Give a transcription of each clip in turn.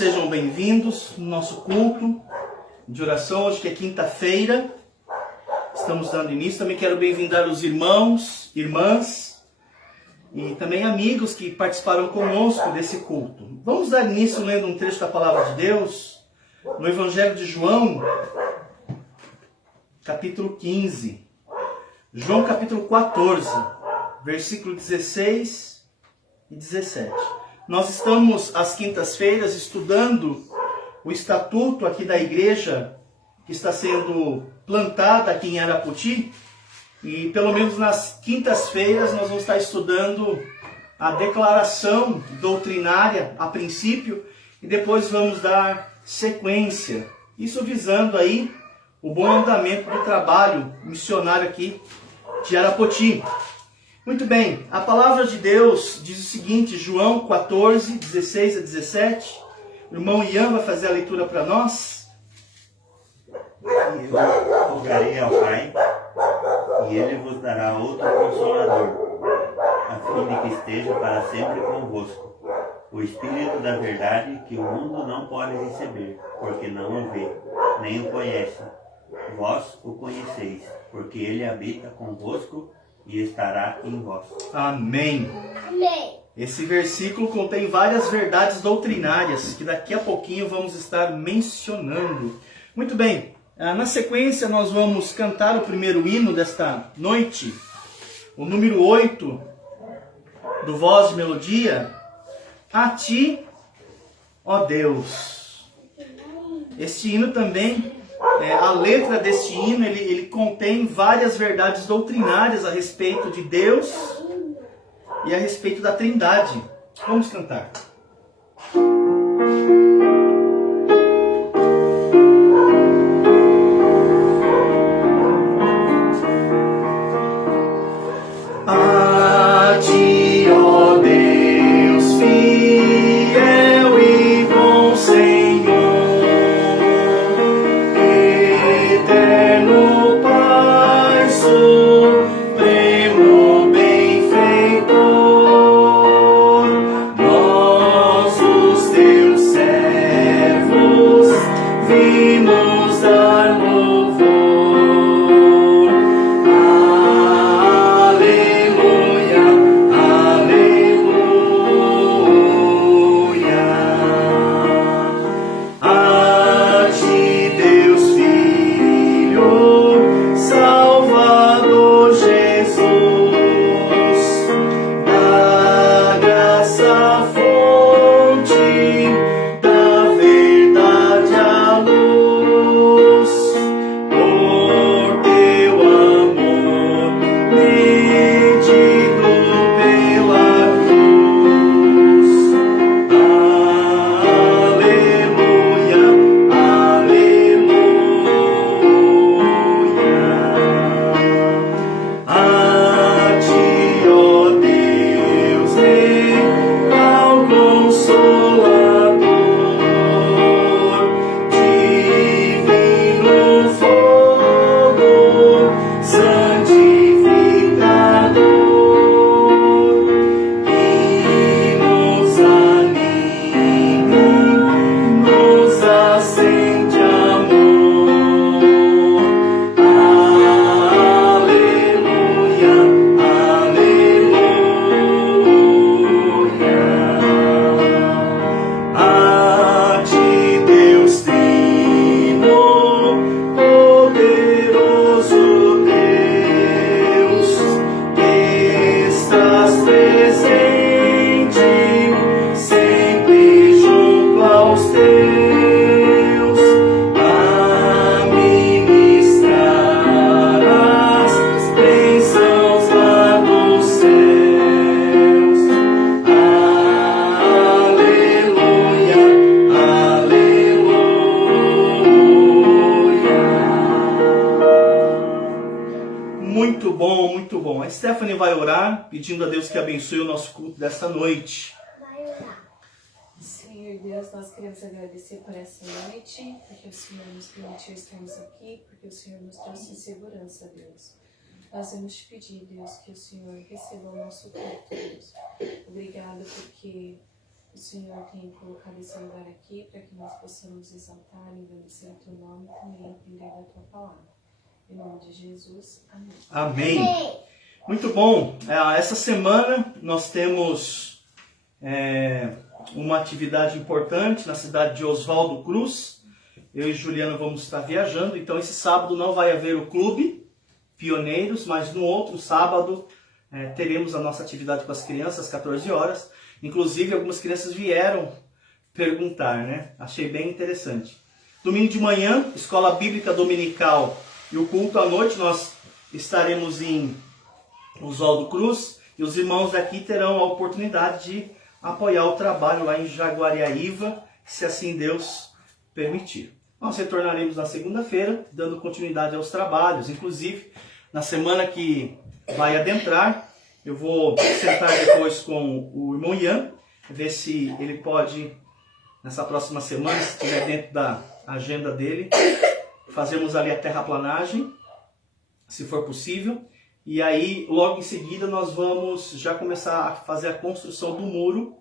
sejam bem-vindos no nosso culto de oração, hoje que é quinta-feira. Estamos dando início. Também quero bem-vindar os irmãos, irmãs e também amigos que participaram conosco desse culto. Vamos dar início lendo um trecho da Palavra de Deus no Evangelho de João, capítulo 15. João capítulo 14, versículo 16 e 17. Nós estamos às quintas-feiras estudando o estatuto aqui da igreja que está sendo plantada aqui em Arapoti. E pelo menos nas quintas-feiras nós vamos estar estudando a declaração doutrinária a princípio e depois vamos dar sequência. Isso visando aí o bom andamento do trabalho missionário aqui de Arapoti. Muito bem, a palavra de Deus diz o seguinte, João 14, 16 a 17. O irmão Ian vai fazer a leitura para nós. Eu rogarei ao Pai, e Ele vos dará outro Consolador, a fim de que esteja para sempre convosco. O Espírito da verdade, que o mundo não pode receber, porque não o vê, nem o conhece. Vós o conheceis, porque Ele habita convosco e estará em vós. Amém. Amém. Esse versículo contém várias verdades doutrinárias que daqui a pouquinho vamos estar mencionando. Muito bem, na sequência nós vamos cantar o primeiro hino desta noite, o número 8 do Voz de Melodia, A Ti, ó Deus. Este hino também, a letra deste hino, ele contém várias verdades doutrinárias a respeito de Deus e a respeito da Trindade. Vamos cantar. A Ti, ó Deus, fiel e bom Senhor, eterno Pai, supremo benfeitor, nós os Teus servos vimos dar louvor. Aleluia, aleluia. A Ti, Deus Filho, Salvador Jesus, da graça fonte, da verdade a luz, por Teu amor medido pela cruz. Aleluia, aleluia. A Ti, ó Deus, real Consolador, divino fogo, santificador, que nos anima, nos acende amor. Aleluia, aleluia. A Ti, Deus Trino, poderoso Deus, que estás presente sempre junto aos Teus, a ministrar as bênçãos lá dos céus. Aleluia, aleluia. Muito bom, muito bom. A Stephanie vai orar, pedindo a Deus que abençoe o nosso culto desta noite. Vai orar. Senhor Deus, nós queremos agradecer por essa noite, porque o Senhor nos permitiu estarmos aqui, porque o Senhor nos trouxe segurança, Deus. Nós vamos te pedir, Deus, que o Senhor receba o nosso culto, Deus. Obrigado porque O Senhor tem colocado esse lugar aqui para que nós possamos exaltar e engrandecer o teu nome e também aprender da tua palavra. Em nome de Jesus, amém. Amém. Muito bom. Essa semana nós temos uma atividade importante na cidade de Oswaldo Cruz. Eu e Juliana vamos estar viajando, então esse sábado não vai haver o Clube Pioneiros, mas no outro sábado teremos a nossa atividade com as crianças às 14 horas. Inclusive, algumas crianças vieram perguntar, né? Achei bem interessante. Domingo de manhã, escola bíblica dominical e o culto à noite, nós estaremos em Oswaldo Cruz e os irmãos daqui terão a oportunidade de apoiar o trabalho lá em Jaguariaíva, se assim Deus permitir. Nós retornaremos na segunda-feira, dando continuidade aos trabalhos. Inclusive, na semana que vai adentrar, eu vou sentar depois com o irmão Ian, ver se ele pode, nessa próxima semana, se estiver dentro da agenda dele, fazermos ali a terraplanagem, se for possível. E aí, logo em seguida, nós vamos já começar a fazer a construção do muro,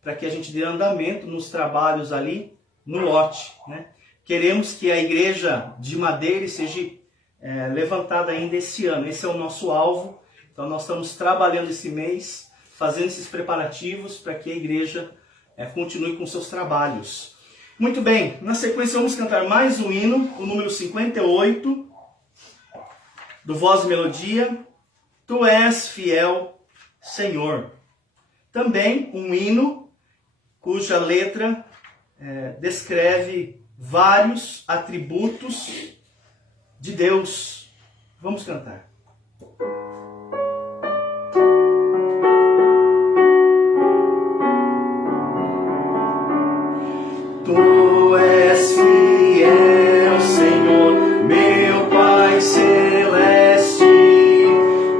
para que a gente dê andamento nos trabalhos ali no lote, né? Queremos que a igreja de Madeira seja levantada ainda esse ano. Esse é o nosso alvo. Então nós estamos trabalhando esse mês, fazendo esses preparativos para que a igreja continue com seus trabalhos. Muito bem, na sequência vamos cantar mais um hino, o número 58, do Voz e Melodia, Tu és fiel, Senhor. Também um hino cuja letra descreve vários atributos de Deus. Vamos cantar. Tu és fiel, Senhor, meu Pai celeste,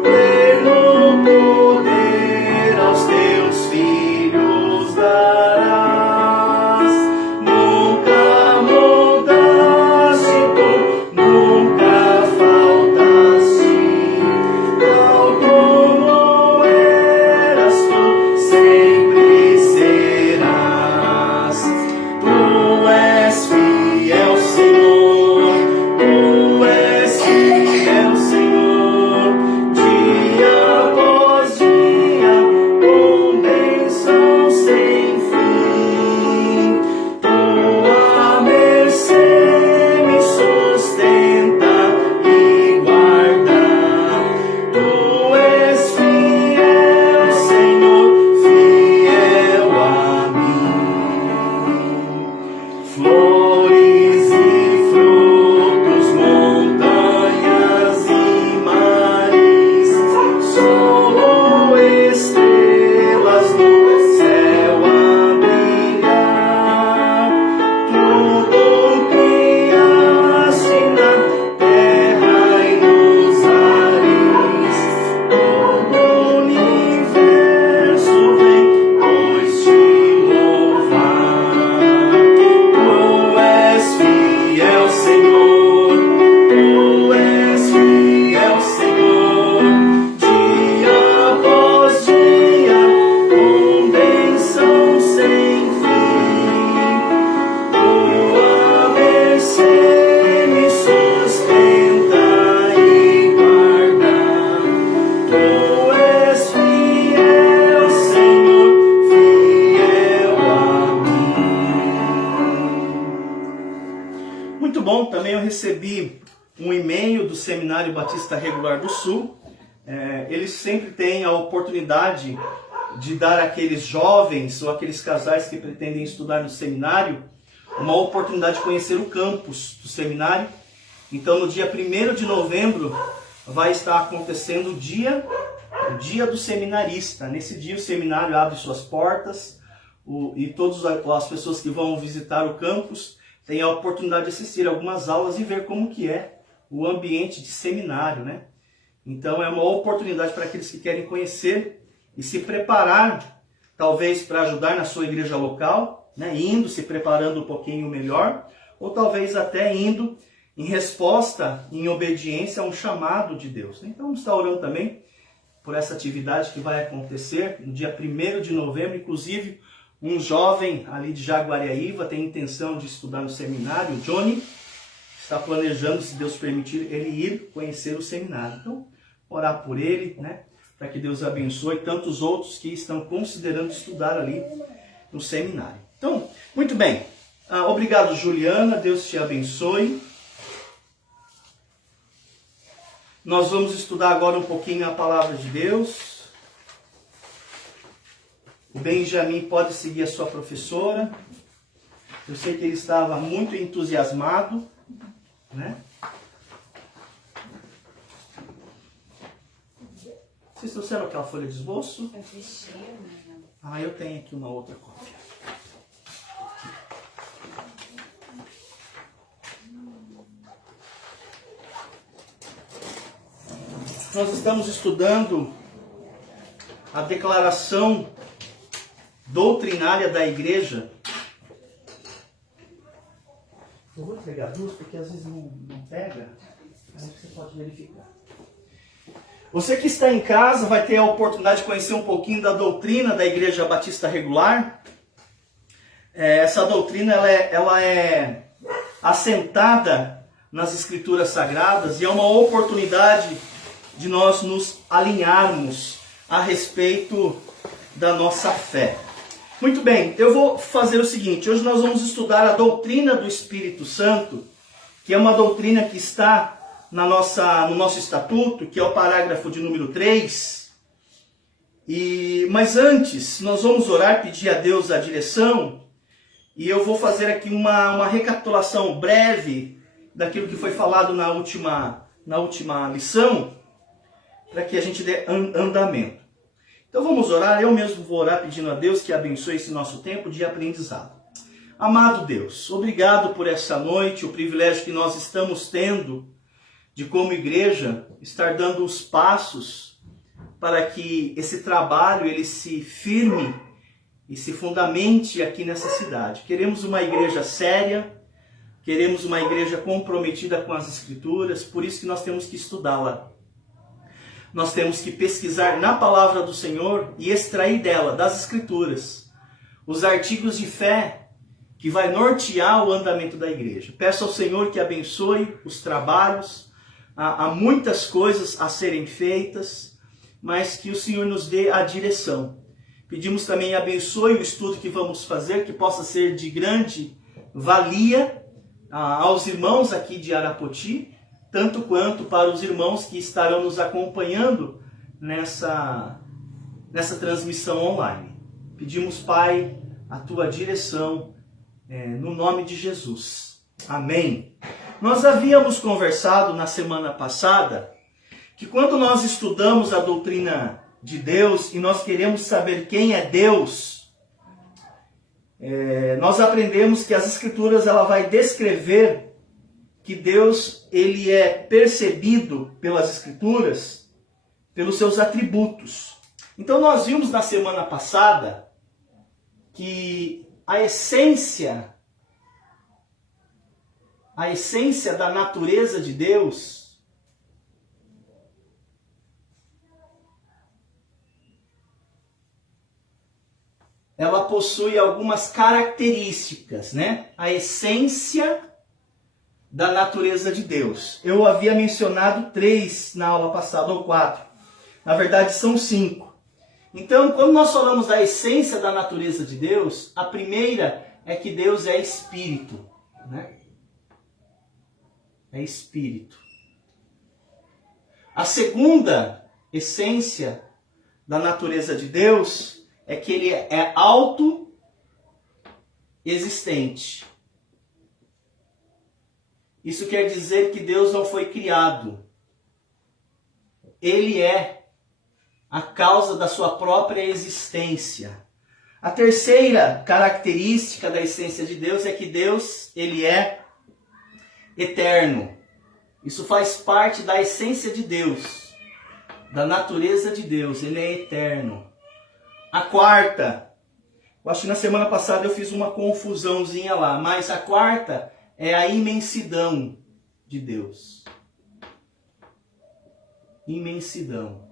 pleno poder aos teus filhos darás. Nunca mudaste tu, nunca faltaste, tal como eras tu, sempre serás. Tu és fiel, Senhor, Tu és fiel, Senhor, dia após dia, com bênção sem fim. Tua mercê me sustenta e guarda. Tu és fiel, Senhor, fiel a mim. Flores e frutos, montanhas e mares, sol, estrelas no céu a brilhar. Tudo criaste na terra e nos ares. Todo o universo vem, pois te louvar. Tu és fiel, Senhor, Tu és fiel, Senhor, dia após dia, com bênção sem fim. Tua mercê me sustenta e guarda. Tu és fiel, Senhor, fiel a mim. Muito bom, também eu recebi um e-mail do Seminário Batista Regular do Sul. Eles sempre têm a oportunidade de dar àqueles jovens ou aqueles casais que pretendem estudar no seminário uma oportunidade de conhecer o campus do seminário. Então, no dia 1º de novembro, vai estar acontecendo o dia do seminarista. Nesse dia, o seminário abre suas portas e todas as pessoas que vão visitar o campus têm a oportunidade de assistir algumas aulas e ver como que é o ambiente de seminário, né? Então, é uma oportunidade para aqueles que querem conhecer e se preparar, talvez para ajudar na sua igreja local, né? Indo, se preparando um pouquinho melhor, ou talvez até indo em resposta, em obediência a um chamado de Deus. Então, vamos estar orando também por essa atividade que vai acontecer no dia 1º de novembro. Inclusive, um jovem ali de Jaguariaíva tem intenção de estudar no seminário, o Johnny, está planejando, se Deus permitir, ele ir conhecer o seminário. Então, orar por ele, né? Para que Deus abençoe tantos outros que estão considerando estudar ali no seminário. Então, muito bem. Obrigado, Juliana. Deus te abençoe. Nós vamos estudar agora um pouquinho a palavra de Deus. O Benjamin pode seguir a sua professora. Eu sei que ele estava muito entusiasmado, né? Vocês trouxeram aquela folha de esboço? Eu fechei, né? Eu tenho aqui uma outra cópia. Nós estamos estudando a declaração doutrinária da igreja. Eu vou entregar duas porque às vezes não pega. Aí você pode verificar. Você que está em casa vai ter a oportunidade de conhecer um pouquinho da doutrina da Igreja Batista Regular. Essa doutrina ela é assentada nas Escrituras Sagradas e é uma oportunidade de nós nos alinharmos a respeito da nossa fé. Muito bem, eu vou fazer o seguinte. Hoje nós vamos estudar a doutrina do Espírito Santo, que é uma doutrina que está no nosso estatuto, que é o parágrafo de número 3. Mas antes, nós vamos orar, pedir a Deus a direção, e eu vou fazer aqui uma recapitulação breve daquilo que foi falado na última lição, para que a gente dê andamento. Então vamos orar, eu mesmo vou orar pedindo a Deus que abençoe esse nosso tempo de aprendizado. Amado Deus, obrigado por essa noite, o privilégio que nós estamos tendo de, como igreja, estar dando os passos para que esse trabalho ele se firme e se fundamente aqui nessa cidade. Queremos uma igreja séria, queremos uma igreja comprometida com as Escrituras, por isso que nós temos que estudá-la. Nós temos que pesquisar na palavra do Senhor e extrair dela, das Escrituras, os artigos de fé que vai nortear o andamento da igreja. Peço ao Senhor que abençoe os trabalhos. Há muitas coisas a serem feitas, mas que o Senhor nos dê a direção. Pedimos também abençoe o estudo que vamos fazer, que possa ser de grande valia aos irmãos aqui de Arapoti, tanto quanto para os irmãos que estarão nos acompanhando nessa transmissão online. Pedimos, Pai, a Tua direção, no nome de Jesus. Amém. Nós havíamos conversado na semana passada que quando nós estudamos a doutrina de Deus e nós queremos saber quem é Deus, nós aprendemos que as Escrituras ela vai descrever que Deus ele é percebido pelas Escrituras pelos seus atributos. Então nós vimos na semana passada que a essência da natureza de Deus ela possui algumas características, né? A essência da natureza de Deus. Eu havia mencionado 3 na aula passada, ou 4. Na verdade, são 5. Então, quando nós falamos da essência da natureza de Deus, a primeira é que Deus é Espírito, né? É Espírito. A segunda essência da natureza de Deus é que Ele é autoexistente. Isso quer dizer que Deus não foi criado. Ele é a causa da sua própria existência. A terceira característica da essência de Deus é que Deus, ele é eterno. Isso faz parte da essência de Deus, da natureza de Deus. Ele é eterno. A quarta, eu acho que na semana passada eu fiz uma confusãozinha lá, mas a quarta é a imensidão de Deus. Imensidão.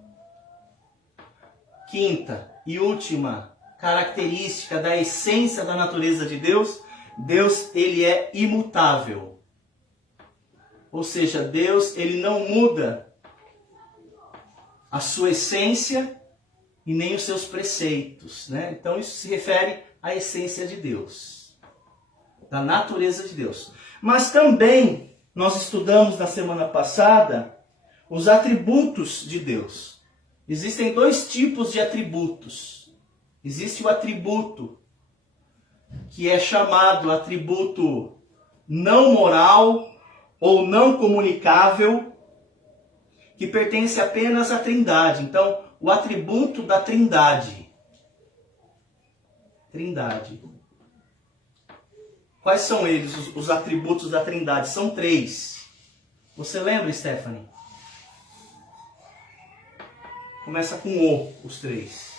Quinta e última característica da essência da natureza de Deus, Deus, ele é imutável. Ou seja, Deus, ele não muda a sua essência e nem os seus preceitos, né? Então isso se refere à essência de Deus, da natureza de Deus. Mas também nós estudamos na semana passada os atributos de Deus. Existem dois tipos de atributos. Existe o atributo que é chamado atributo não moral ou não comunicável, que pertence apenas à Trindade. Então, o atributo da Trindade. Trindade. Quais são eles, os atributos da Trindade? São 3. Você lembra, Stephanie? Começa com O, os 3.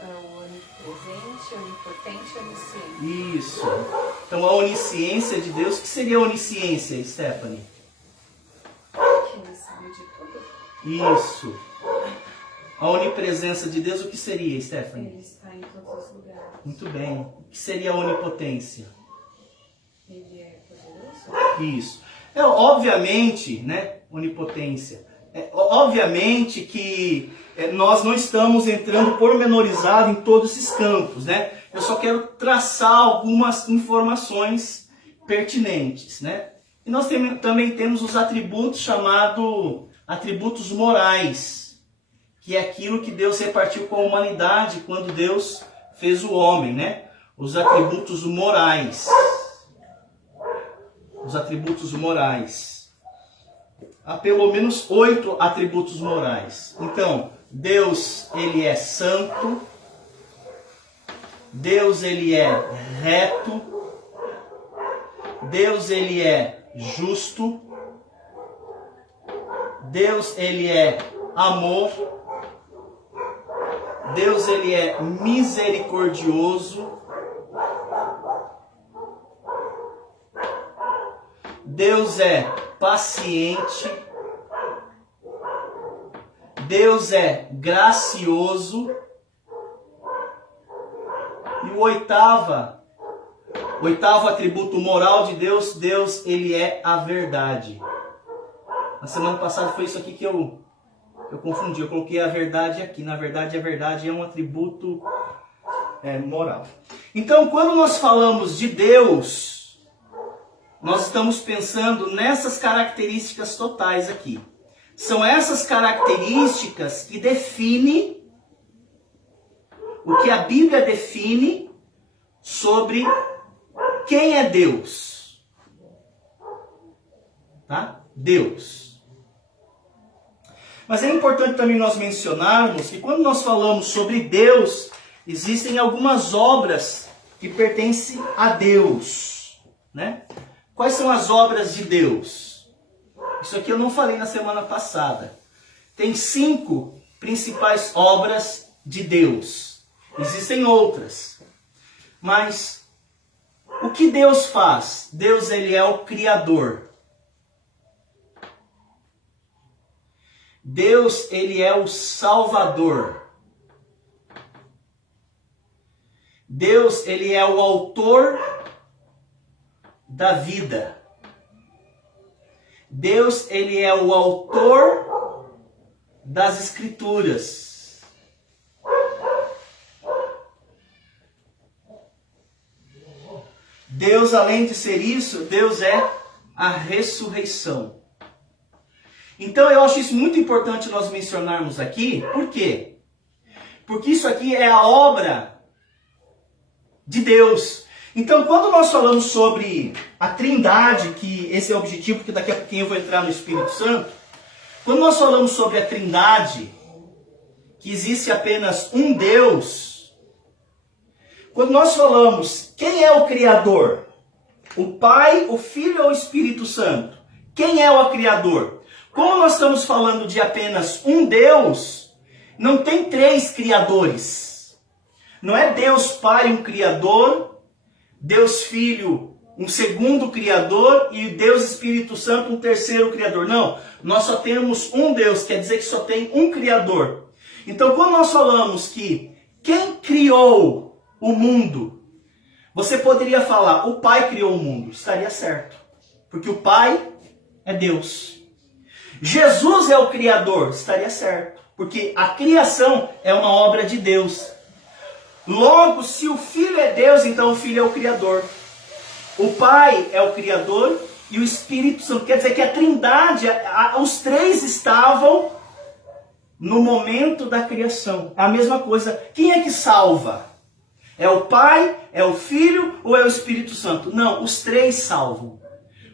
O onipresente, onipotente, onisciente. Isso. Então a onisciência de Deus, o que seria a onisciência, Stephanie? Que ele sabe de tudo. Isso. A onipresença de Deus, o que seria, Stephanie? Ele está em todos os lugares. Muito bem. O que seria a onipotência? Ele é poderoso. Isso. Obviamente, né? Onipotência. Obviamente que nós não estamos entrando pormenorizado em todos esses campos, né? Eu só quero traçar algumas informações pertinentes, né? E nós também temos os atributos chamados atributos morais, que é aquilo que Deus repartiu com a humanidade quando Deus fez o homem, né? Os atributos morais. Os atributos morais. Há pelo menos 8 atributos morais. Então, Deus, ele é santo. Deus, ele é reto. Deus, ele é justo. Deus, ele é amor. Deus, ele é misericordioso. Deus é paciente. Deus é gracioso. E o oitavo atributo moral de Deus, Deus, ele é a verdade. Na semana passada foi isso aqui que eu confundi. Eu coloquei a verdade aqui. Na verdade, a verdade é um atributo moral. Então, quando nós falamos de Deus, nós estamos pensando nessas características totais aqui. São essas características que definem o que a Bíblia define sobre quem é Deus. Tá? Deus. Mas é importante também nós mencionarmos que quando nós falamos sobre Deus, existem algumas obras que pertencem a Deus, né? Quais são as obras de Deus? Isso aqui eu não falei na semana passada. Tem 5 principais obras de Deus. Existem outras. Mas o que Deus faz? Deus, ele é o Criador. Deus, ele é o Salvador. Deus, ele é o autor da vida. Deus, ele é o autor das Escrituras. Deus, além de ser isso, Deus é a ressurreição. Então eu acho isso muito importante nós mencionarmos aqui. Por quê? Porque isso aqui é a obra de Deus. Então, quando nós falamos sobre a Trindade, que esse é o objetivo, porque daqui a pouquinho eu vou entrar no Espírito Santo. Quando nós falamos sobre a Trindade, que existe apenas um Deus. Quando nós falamos quem é o Criador, o Pai, o Filho ou o Espírito Santo? Quem é o Criador? Como nós estamos falando de apenas um Deus, não tem 3 criadores. Não é Deus Pai um Criador, Deus Filho um segundo Criador e Deus Espírito Santo um terceiro Criador. Não, nós só temos um Deus, quer dizer que só tem um Criador. Então, quando nós falamos que quem criou o mundo, você poderia falar, o Pai criou o mundo. Estaria certo. Porque o Pai é Deus. Jesus é o Criador. Estaria certo. Porque a criação é uma obra de Deus. Logo, se o Filho é Deus, então o Filho é o Criador. O Pai é o Criador e o Espírito Santo. Quer dizer que a Trindade, os três estavam no momento da criação. É a mesma coisa. Quem é que salva? É o Pai, é o Filho ou é o Espírito Santo? Não, os três salvam.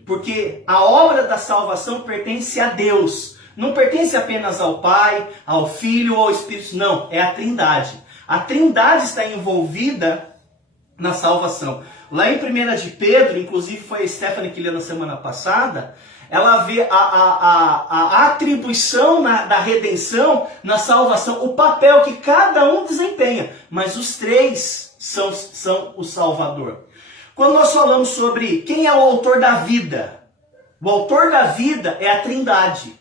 Porque a obra da salvação pertence a Deus. Não pertence apenas ao Pai, ao Filho ou ao Espírito Santo. Não, é a Trindade. A Trindade está envolvida na salvação. Lá em 1 de Pedro, inclusive foi a Stephanie que leu na semana passada, ela vê a atribuição da redenção, na salvação, o papel que cada um desempenha. Mas os três são o Salvador. Quando nós falamos sobre quem é o autor da vida, o autor da vida é a Trindade.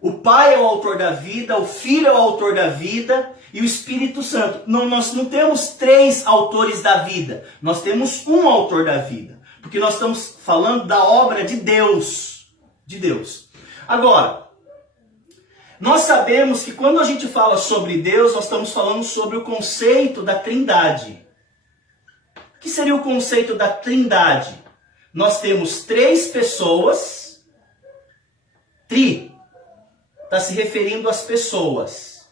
O Pai é o autor da vida, o Filho é o autor da vida e o Espírito Santo. Não, nós não temos três autores da vida, nós temos um autor da vida. Porque nós estamos falando da obra de Deus. De Deus. Agora, nós sabemos que quando a gente fala sobre Deus, nós estamos falando sobre o conceito da Trindade. O que seria o conceito da Trindade? Nós temos três pessoas. Está se referindo às pessoas.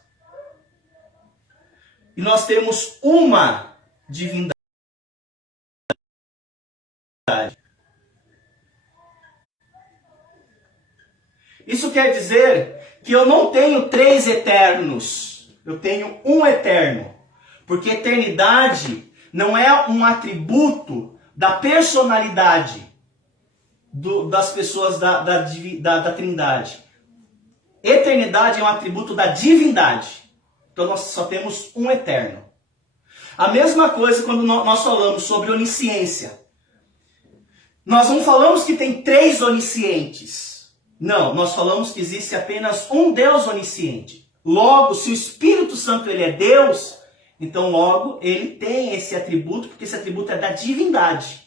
E nós temos uma divindade. Isso quer dizer que eu não tenho três eternos. Eu tenho um eterno. Porque eternidade não é um atributo da personalidade das pessoas da Trindade. Eternidade é um atributo da divindade. Então nós só temos um eterno. A mesma coisa quando nós falamos sobre onisciência. Nós não falamos que tem três oniscientes. Não, nós falamos que existe apenas um Deus onisciente. Logo, se o Espírito Santo ele é Deus, então logo ele tem esse atributo, porque esse atributo é da divindade.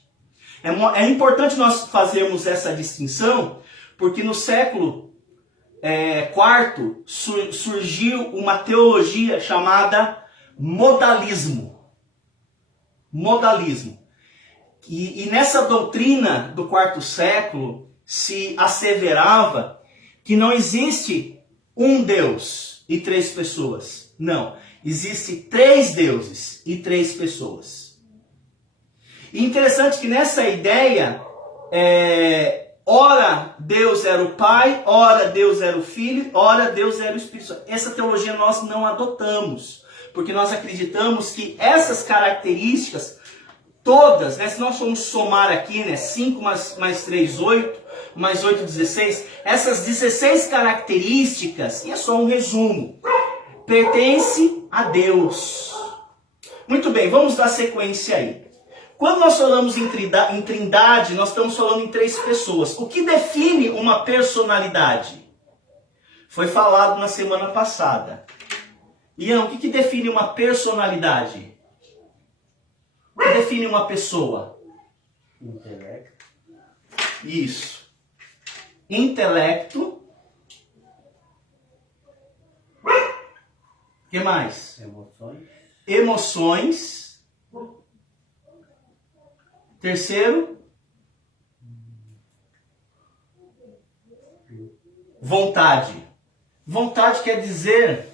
É importante nós fazermos essa distinção, porque no século IV surgiu uma teologia chamada modalismo. Modalismo. E nessa doutrina do quarto século se asseverava que não existe um Deus e três pessoas. Não, existe três deuses e três pessoas. E interessante que nessa ideia, ora Deus era o Pai, ora Deus era o Filho, ora Deus era o Espírito Santo. Essa teologia nós não adotamos, porque nós acreditamos que essas características todas, se nós formos somar aqui, 5 mais 3, 8, mais 8, 16, essas 16 características, e é só um resumo, pertence a Deus. Muito bem, vamos dar sequência aí. Quando nós falamos em trindade, nós estamos falando em três pessoas. O que define uma personalidade? Foi falado na semana passada. Ian, o que define uma personalidade? O que define uma pessoa? Intelecto. Isso. Intelecto. O que mais? Emoções. Emoções. Terceiro. Vontade. Vontade quer dizer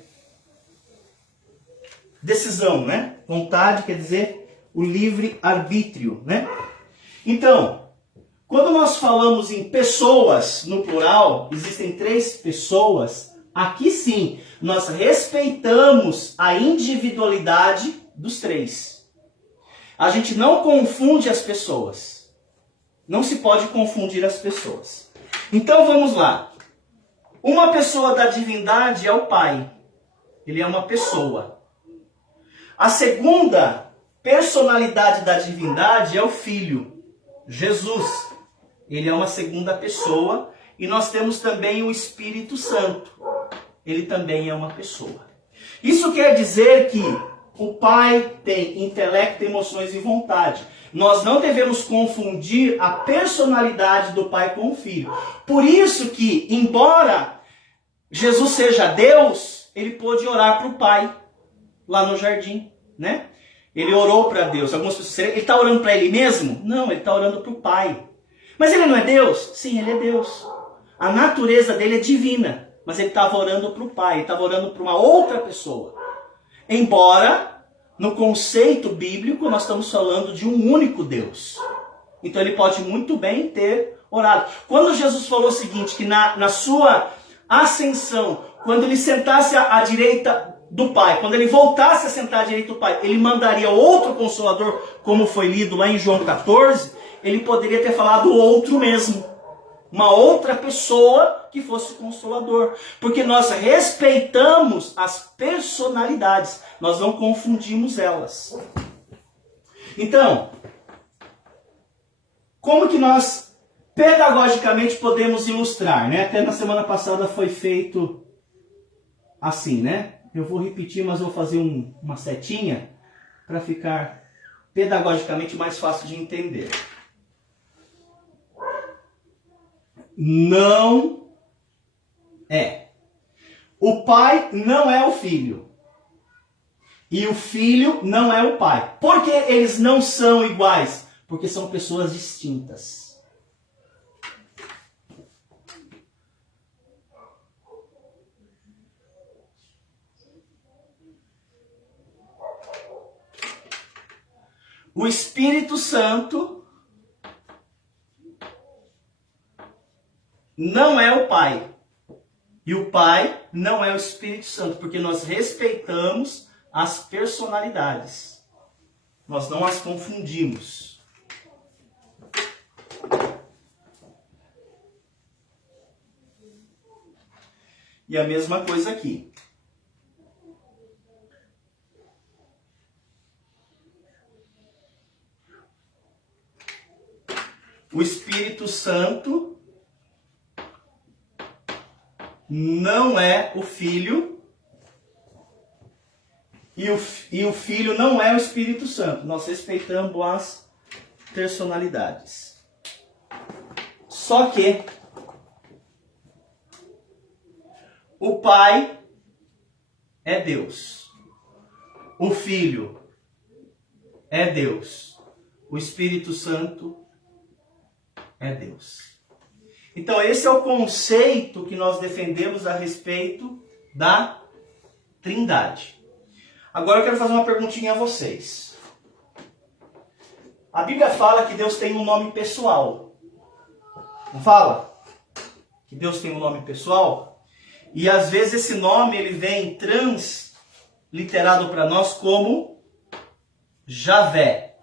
decisão, né? Vontade quer dizer o livre-arbítrio, né? Então, quando nós falamos em pessoas no plural, existem três pessoas, aqui sim, nós respeitamos a individualidade dos três. A gente não confunde as pessoas. Não se pode confundir as pessoas. Então vamos lá. Uma pessoa da divindade é o Pai. Ele é uma pessoa. A segunda personalidade da divindade é o Filho, Jesus. Ele é uma segunda pessoa. E nós temos também o Espírito Santo. ele também é uma pessoa. Isso quer dizer que o Pai tem intelecto, emoções e vontade. Nós não devemos confundir a personalidade do Pai com o Filho. Por isso que, embora Jesus seja Deus, ele pôde orar para o Pai lá no jardim, né? Ele orou para Deus. Algumas pessoas ele está orando para ele mesmo? Não, ele está orando para o Pai. Mas ele não é Deus? Sim, ele é Deus. A natureza dele é divina, mas ele estava orando para o Pai, ele estava orando para uma outra pessoa. Embora, no conceito bíblico, nós estamos falando de um único Deus. Então ele pode muito bem ter orado. Quando Jesus falou o seguinte, que na sua ascensão, quando ele sentasse à direita do Pai, quando ele voltasse a sentar à direita do Pai, ele mandaria outro Consolador, como foi lido lá em João 14, ele poderia ter falado outro mesmo. Uma outra pessoa que fosse o Consolador. Porque nós respeitamos as personalidades. Nós não confundimos elas. Então, como que nós pedagogicamente podemos ilustrar, né? Até na semana passada foi feito assim, né? Eu vou repetir, mas vou fazer uma setinha para ficar pedagogicamente mais fácil de entender. Não é. O pai não é o filho. E o filho não é o pai. Por que eles não são iguais? Porque são pessoas distintas. O Espírito Santo não é o Pai. E o Pai não é o Espírito Santo, porque nós respeitamos as personalidades. Nós não as confundimos. E a mesma coisa aqui. O Espírito Santo não é o Filho e o Filho não é o Espírito Santo. Nós respeitamos as personalidades. Só que o Pai é Deus. O Filho é Deus. O Espírito Santo é Deus. Então esse é o conceito que nós defendemos a respeito da Trindade. Agora eu quero fazer uma perguntinha a vocês. A Bíblia fala que Deus tem um nome pessoal. Não fala? Que Deus tem um nome pessoal? E às vezes esse nome ele vem transliterado para nós como Javé.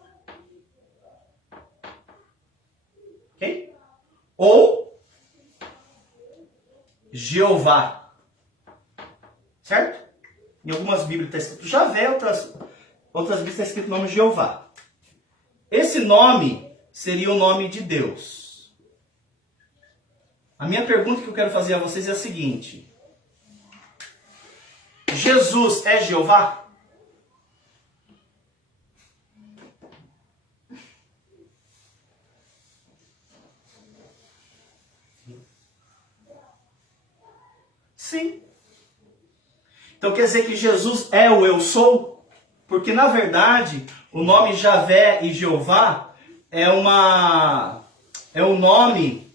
Ok? Ou Jeová. Certo? Em algumas Bíblias está escrito Javé, outras Bíblias está escrito o nome Jeová. Esse nome seria o nome de Deus. A minha pergunta que eu quero fazer a vocês é a seguinte. Jesus é Jeová? Sim. Então quer dizer que Jesus é o eu sou? Porque na verdade o nome Javé e Jeová é um nome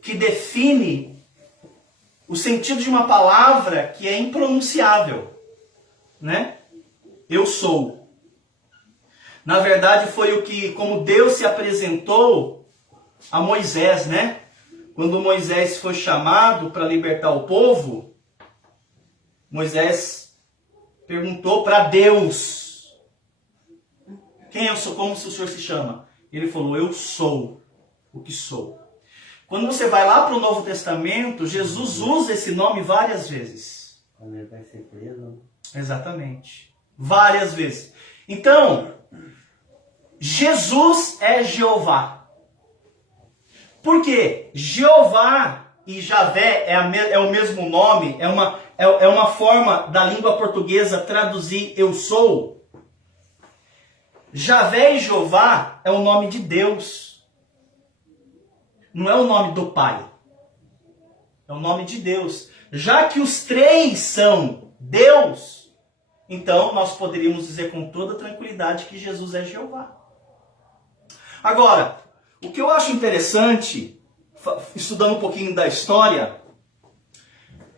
que define o sentido de uma palavra que é impronunciável, né? Eu sou. Na verdade foi o que, como Deus se apresentou a Moisés, né? Quando Moisés foi chamado para libertar o povo, Moisés perguntou para Deus: quem eu sou? Como o Senhor se chama? Ele falou: eu sou o que sou. Quando você vai lá para o Novo Testamento, Jesus usa esse nome várias vezes. Quando ele vai ser preso. Exatamente. Várias vezes. Então, Jesus é Jeová. Por quê? Jeová e Javé é o mesmo nome, é uma forma da língua portuguesa traduzir eu sou. Javé e Jeová é o nome de Deus. Não é o nome do Pai. É o nome de Deus. Já que os três são Deus, então nós poderíamos dizer com toda tranquilidade que Jesus é Jeová. Agora, o que eu acho interessante, estudando um pouquinho da história,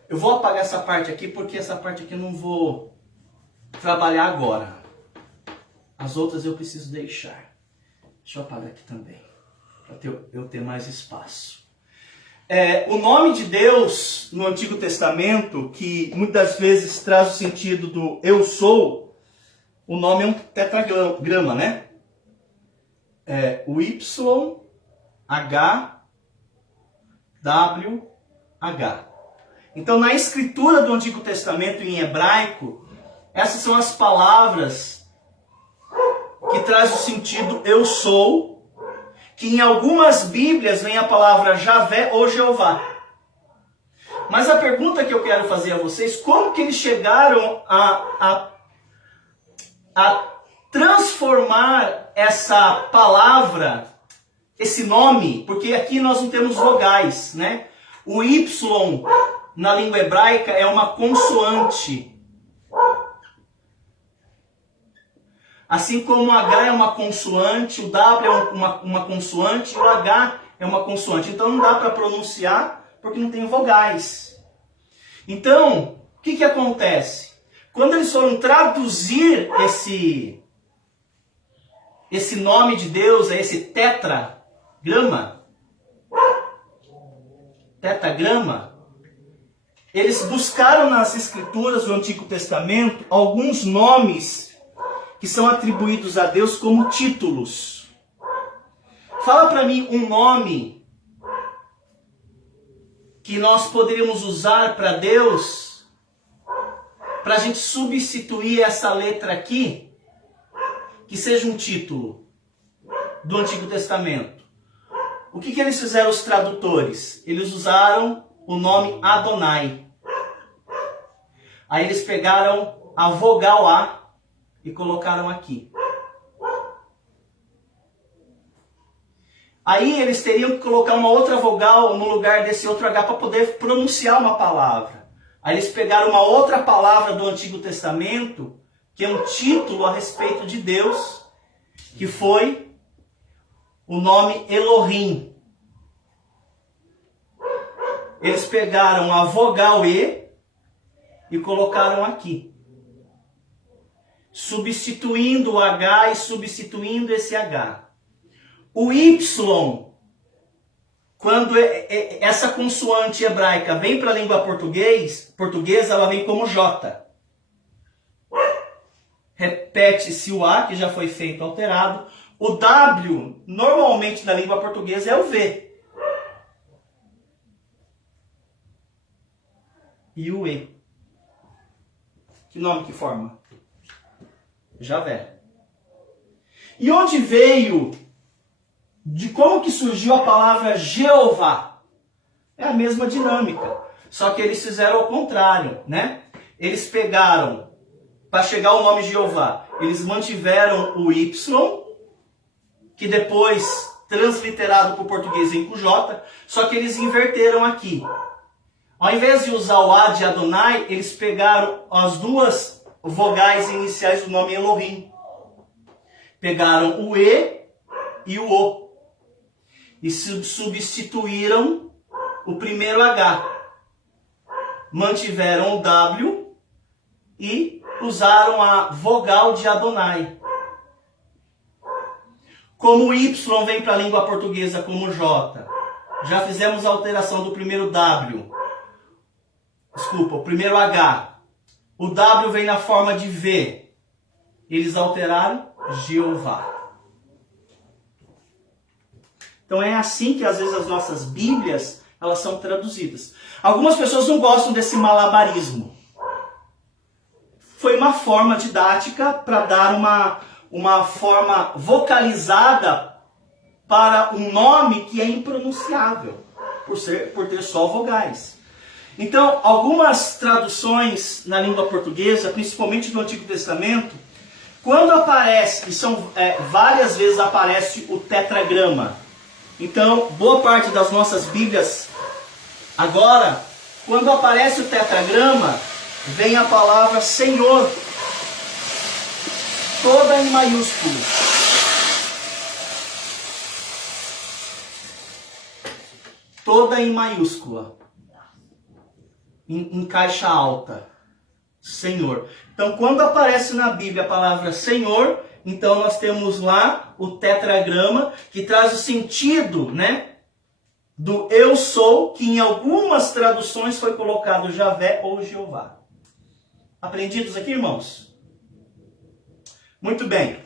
eu vou apagar essa parte aqui, porque essa parte aqui eu não vou trabalhar agora. As outras eu preciso deixar. Deixa eu apagar aqui também, para eu ter mais espaço. O nome de Deus no Antigo Testamento, que muitas vezes traz o sentido do eu sou, o nome é um tetragrama, né? O YHWH. Então, na escritura do Antigo Testamento em hebraico, essas são as palavras que traz o sentido eu sou, que em algumas Bíblias vem a palavra Javé ou Jeová. Mas a pergunta que eu quero fazer a vocês, como que eles chegaram a transformar essa palavra, esse nome, porque aqui nós não temos vogais, né? O Y na língua hebraica é uma consoante. Assim como o H é uma consoante, o W é uma consoante, e o H é uma consoante. Então não dá para pronunciar porque não tem vogais. Então, o que acontece? Quando eles foram traduzir esse nome de Deus, esse tetragrama, eles buscaram nas escrituras do Antigo Testamento alguns nomes que são atribuídos a Deus como títulos. Fala para mim um nome que nós poderíamos usar para Deus, para a gente substituir essa letra aqui, que seja um título do Antigo Testamento. O que eles fizeram, os tradutores? Eles usaram o nome Adonai. Aí eles pegaram a vogal A e colocaram aqui. Aí eles teriam que colocar uma outra vogal no lugar desse outro H para poder pronunciar uma palavra. Aí eles pegaram uma outra palavra do Antigo Testamento, que é um título a respeito de Deus, que foi o nome Elohim. Eles pegaram a vogal E e colocaram aqui, substituindo o H e substituindo esse H. O Y, quando essa consoante hebraica vem para a língua portuguesa, ela vem como J. Repete-se o A, que já foi feito alterado. O W, normalmente na língua portuguesa, é o V. E o E. Que nome que forma? Javé. E onde veio, de como que surgiu a palavra Jeová? É a mesma dinâmica. Só que eles fizeram ao contrário, né? Eles pegaram, para chegar ao nome Jeová, eles mantiveram o Y, que depois, transliterado para o português, vem com J, só que eles inverteram aqui. Ao invés de usar o A de Adonai, eles pegaram as duas vogais iniciais do nome Elohim. Pegaram o E e o O. E substituíram o primeiro H. Mantiveram o W e usaram a vogal de Adonai. Como o Y vem para a língua portuguesa como J, já fizemos a alteração do primeiro W. Desculpa, o primeiro H. O W vem na forma de V. Eles alteraram Jeová. Então é assim que às vezes as nossas Bíblias elas são traduzidas. Algumas pessoas não gostam desse malabarismo. Foi uma forma didática para dar uma forma vocalizada para um nome que é impronunciável. por ter só vogais. Então, algumas traduções na língua portuguesa, principalmente do Antigo Testamento, quando aparece, e são várias vezes aparece o tetragrama. Então, boa parte das nossas Bíblias, agora, quando aparece o tetragrama, vem a palavra Senhor, toda em maiúsculo. Toda em maiúscula. Em caixa alta. Senhor. Então, quando aparece na Bíblia a palavra Senhor, então nós temos lá o tetragrama, que traz o sentido, né, do eu sou, que em algumas traduções foi colocado Javé ou Jeová. Aprendidos aqui, irmãos? Muito bem.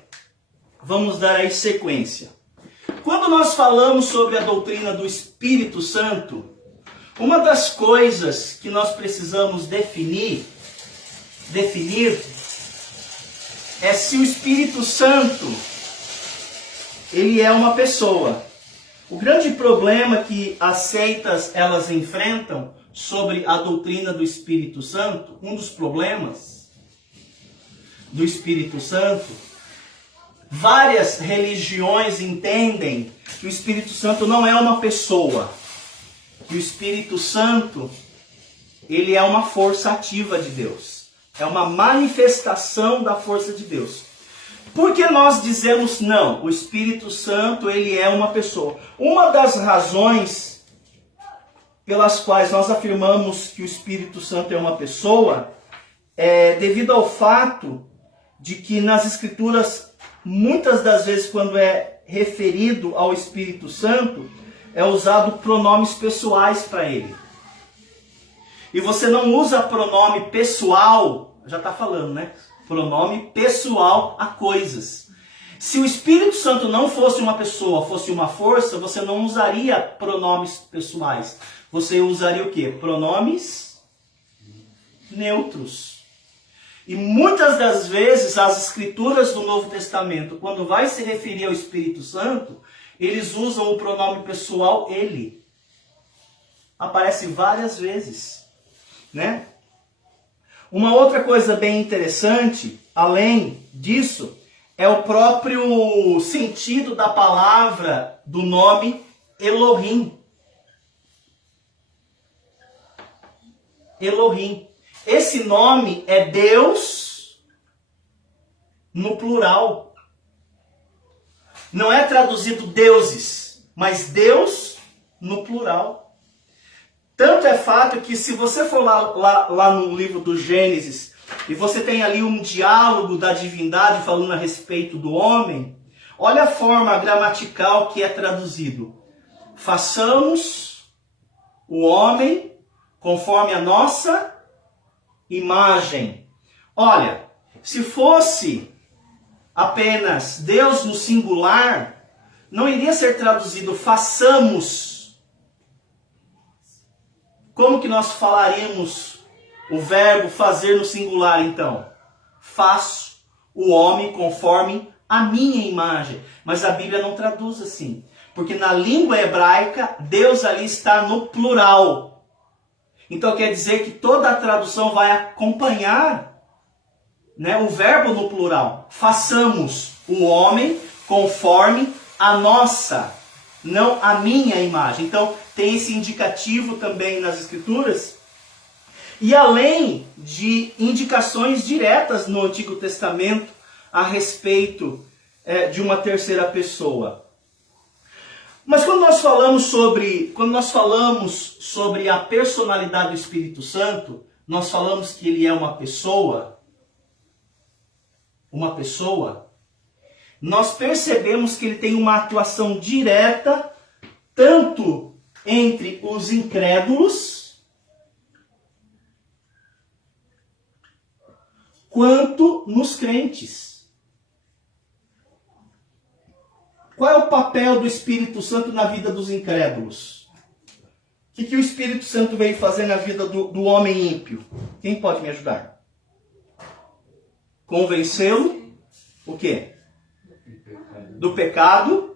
Vamos dar aí sequência. Quando nós falamos sobre a doutrina do Espírito Santo, uma das coisas que nós precisamos definir é se o Espírito Santo ele é uma pessoa. O grande problema que as seitas elas enfrentam sobre a doutrina do Espírito Santo, um dos problemas do Espírito Santo, várias religiões entendem que o Espírito Santo não é uma pessoa, que o Espírito Santo ele é uma força ativa de Deus. É uma manifestação da força de Deus. Por que nós dizemos não? O Espírito Santo, ele é uma pessoa. Uma das razões pelas quais nós afirmamos que o Espírito Santo é uma pessoa é devido ao fato de que nas Escrituras, muitas das vezes, quando é referido ao Espírito Santo, é usado pronomes pessoais para ele. E você não usa pronome pessoal, já está falando, né? Pronome pessoal a coisas. Se o Espírito Santo não fosse uma pessoa, fosse uma força, você não usaria pronomes pessoais. Você usaria o quê? Pronomes neutros. E muitas das vezes as escrituras do Novo Testamento, quando vai se referir ao Espírito Santo, eles usam o pronome pessoal ele. Aparece várias vezes. Né? Uma outra coisa bem interessante, além disso, é o próprio sentido da palavra, do nome Elohim. Elohim. Esse nome é Deus no plural. Não é traduzido deuses, mas Deus no plural. Tanto é fato que se você for lá no livro do Gênesis, e você tem ali um diálogo da divindade falando a respeito do homem, olha a forma gramatical que é traduzido. Façamos o homem conforme a nossa imagem. Olha, se fosse apenas Deus no singular, não iria ser traduzido façamos. Como que nós falaríamos o verbo fazer no singular, então? Faço o homem conforme a minha imagem. Mas a Bíblia não traduz assim. Porque na língua hebraica, Deus ali está no plural. Então quer dizer que toda a tradução vai acompanhar, né, o verbo no plural. Façamos o homem conforme a nossa, não a minha imagem. Então tem esse indicativo também nas Escrituras. E além de indicações diretas no Antigo Testamento a respeito de uma terceira pessoa. Mas quando nós falamos sobre a personalidade do Espírito Santo, nós falamos que ele é uma pessoa, nós percebemos que ele tem uma atuação direta tanto entre os incrédulos quanto nos crentes. Qual é o papel do Espírito Santo na vida dos incrédulos? O que o Espírito Santo veio fazer na vida do homem ímpio? Quem pode me ajudar? Convencê-lo, o quê? Do pecado,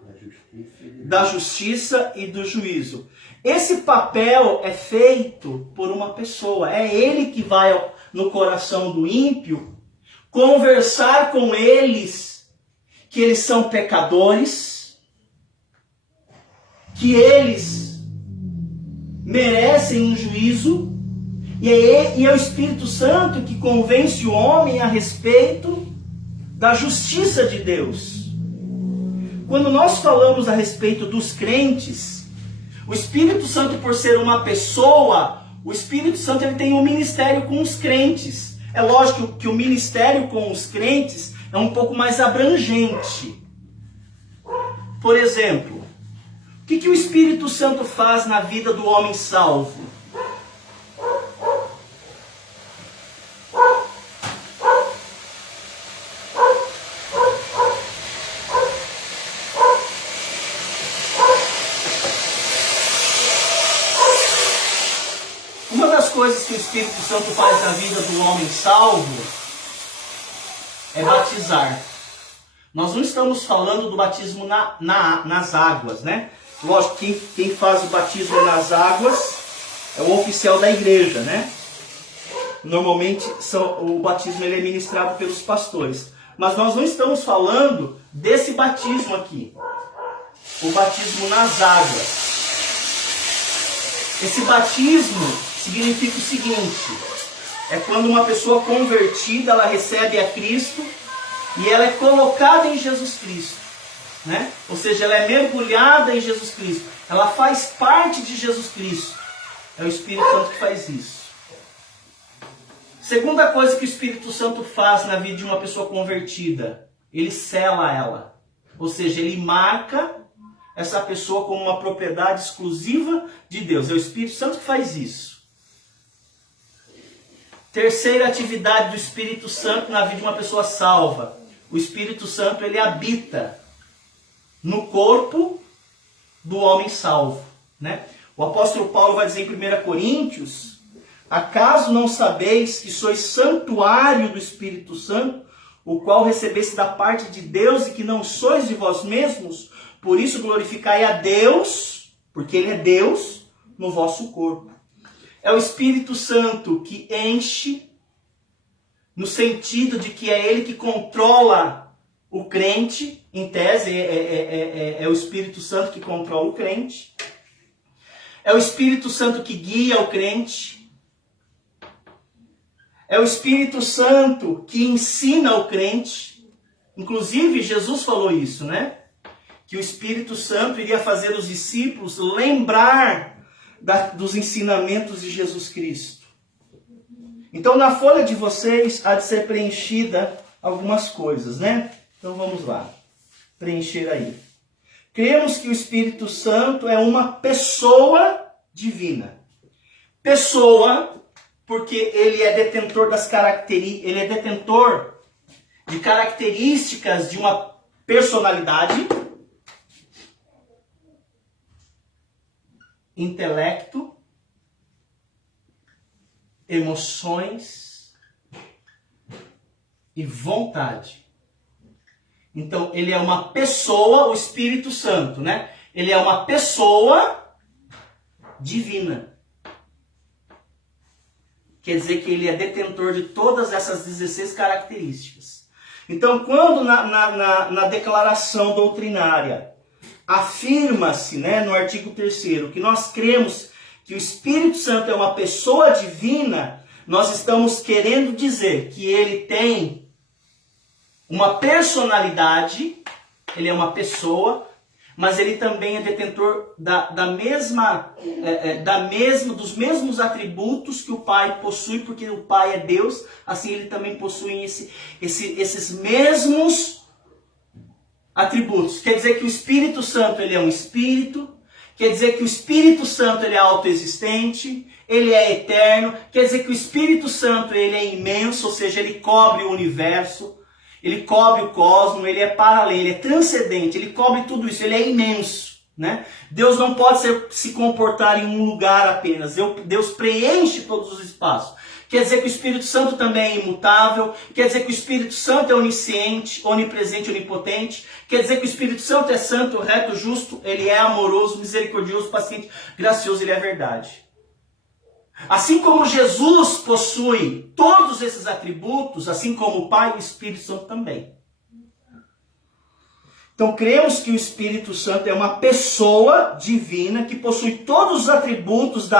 da justiça e do juízo. Esse papel é feito por uma pessoa. É ele que vai no coração do ímpio conversar com eles que eles são pecadores, que eles merecem um juízo, e é o Espírito Santo que convence o homem a respeito da justiça de Deus. Quando nós falamos a respeito dos crentes, o Espírito Santo, por ser uma pessoa, o Espírito Santo ele tem um ministério com os crentes. É lógico que o ministério com os crentes é um pouco mais abrangente. Por exemplo, o que o Espírito Santo faz na vida do homem salvo? Uma das coisas que o Espírito Santo faz na vida do homem salvo é batizar. Nós não estamos falando do batismo nas águas, né? Lógico, quem faz o batismo nas águas é o oficial da igreja, né? Normalmente o batismo ele é ministrado pelos pastores. Mas nós não estamos falando desse batismo aqui. O batismo nas águas. Esse batismo significa o seguinte: é quando uma pessoa convertida, ela recebe a Cristo e ela é colocada em Jesus Cristo, né? Ou seja, ela é mergulhada em Jesus Cristo, ela faz parte de Jesus Cristo. É o Espírito Santo que faz isso. Segunda coisa que o Espírito Santo faz na vida de uma pessoa convertida, ele sela ela, ou seja, ele marca essa pessoa como uma propriedade exclusiva de Deus. É o Espírito Santo que faz isso. Terceira atividade do Espírito Santo na vida de uma pessoa salva. O Espírito Santo ele habita no corpo do homem salvo, né? O apóstolo Paulo vai dizer em 1 Coríntios: acaso não sabeis que sois santuário do Espírito Santo, o qual recebeste da parte de Deus e que não sois de vós mesmos? Por isso glorificai a Deus, porque Ele é Deus, no vosso corpo. É o Espírito Santo que enche, no sentido de que é Ele que controla o crente, em tese é o Espírito Santo que controla o crente. É o Espírito Santo que guia o crente. É o Espírito Santo que ensina o crente. Inclusive Jesus falou isso, né? Que o Espírito Santo iria fazer os discípulos lembrar dos ensinamentos de Jesus Cristo. Então, na folha de vocês há de ser preenchida algumas coisas, né? Então, vamos lá. Preencher aí. Cremos que o Espírito Santo é uma pessoa divina. Pessoa, porque ele é detentor ele é detentor de características de uma personalidade, intelecto, emoções e vontade. Então, ele é uma pessoa, o Espírito Santo, né? Ele é uma pessoa divina. Quer dizer que ele é detentor de todas essas 16 características. Então, quando na declaração doutrinária afirma-se, né, no artigo 3º, que nós cremos que o Espírito Santo é uma pessoa divina, nós estamos querendo dizer que ele tem uma personalidade, ele é uma pessoa, mas ele também é detentor dos mesmos atributos que o Pai possui, porque o Pai é Deus, assim ele também possui esses mesmos atributos. Quer dizer que o Espírito Santo ele é um espírito, quer dizer que o Espírito Santo ele é autoexistente, ele é eterno, quer dizer que o Espírito Santo ele é imenso, ou seja, ele cobre o universo, ele cobre o cosmos, ele é paralelo, ele é transcendente, ele cobre tudo isso, ele é imenso, né? Deus não pode se comportar em um lugar apenas, Deus preenche todos os espaços. Quer dizer que o Espírito Santo também é imutável. Quer dizer que o Espírito Santo é onisciente, onipresente, onipotente. Quer dizer que o Espírito Santo é santo, reto, justo. Ele é amoroso, misericordioso, paciente, gracioso. Ele é a verdade. Assim como Jesus possui todos esses atributos, assim como o Pai e o Espírito Santo também. Então, cremos que o Espírito Santo é uma pessoa divina que possui todos os atributos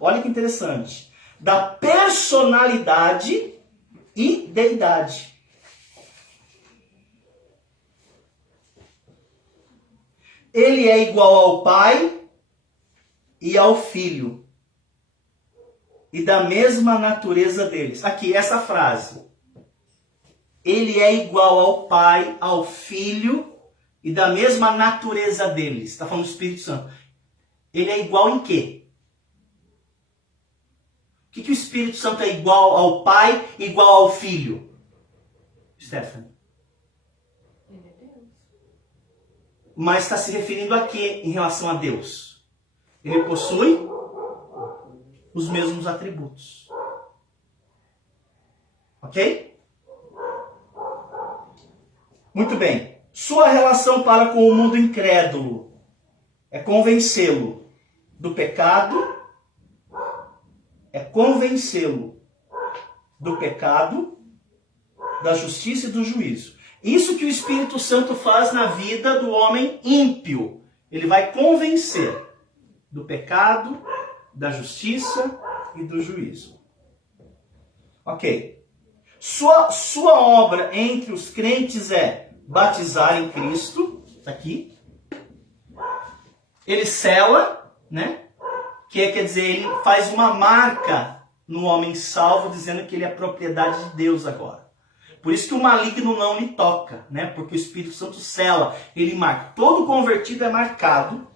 olha que interessante, da personalidade e deidade. Ele é igual ao Pai e ao Filho, e da mesma natureza deles. Aqui, essa frase. Ele é igual ao Pai, ao Filho, e da mesma natureza deles. Está falando do Espírito Santo. Ele é igual em quê? O que o Espírito Santo é igual ao Pai, igual ao Filho? Stephanie. Ele é Deus. Mas está se referindo a quê em relação a Deus? Ele possui os mesmos atributos. Ok? Muito bem. Sua relação para com o mundo incrédulo é convencê-lo do pecado, da justiça e do juízo. Isso que o Espírito Santo faz na vida do homem ímpio. Ele vai convencer do pecado, da justiça e do juízo. Ok. Sua obra entre os crentes é batizar em Cristo, tá aqui. Ele sela, né? Que quer dizer, ele faz uma marca no homem salvo, dizendo que ele é propriedade de Deus agora. Por isso que o maligno não lhe toca, né? Porque o Espírito Santo sela, ele marca. Todo convertido é marcado.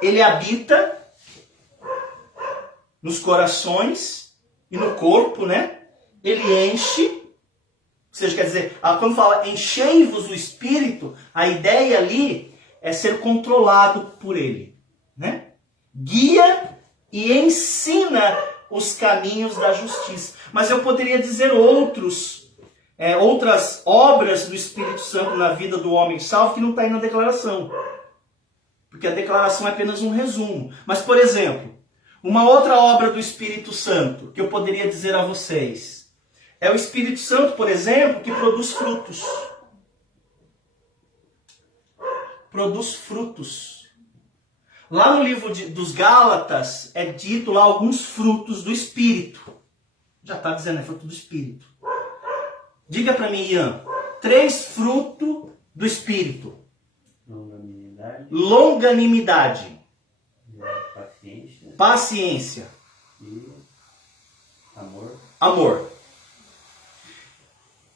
Ele habita nos corações e no corpo, né? Ele enche. Ou seja, quer dizer, quando fala enchei-vos do Espírito, a ideia ali é ser controlado por ele, né? Guia e ensina os caminhos da justiça. Mas eu poderia dizer outras obras do Espírito Santo na vida do homem salvo que não está aí na declaração. Porque a declaração é apenas um resumo. Mas, por exemplo, uma outra obra do Espírito Santo que eu poderia dizer a vocês é o Espírito Santo, por exemplo, que produz frutos. Produz frutos. Lá no livro dos Gálatas é dito lá alguns frutos do Espírito. Já está dizendo, é fruto do Espírito. Diga para mim, Ian, 3 frutos do Espírito. Longanimidade. Paciência. E amor.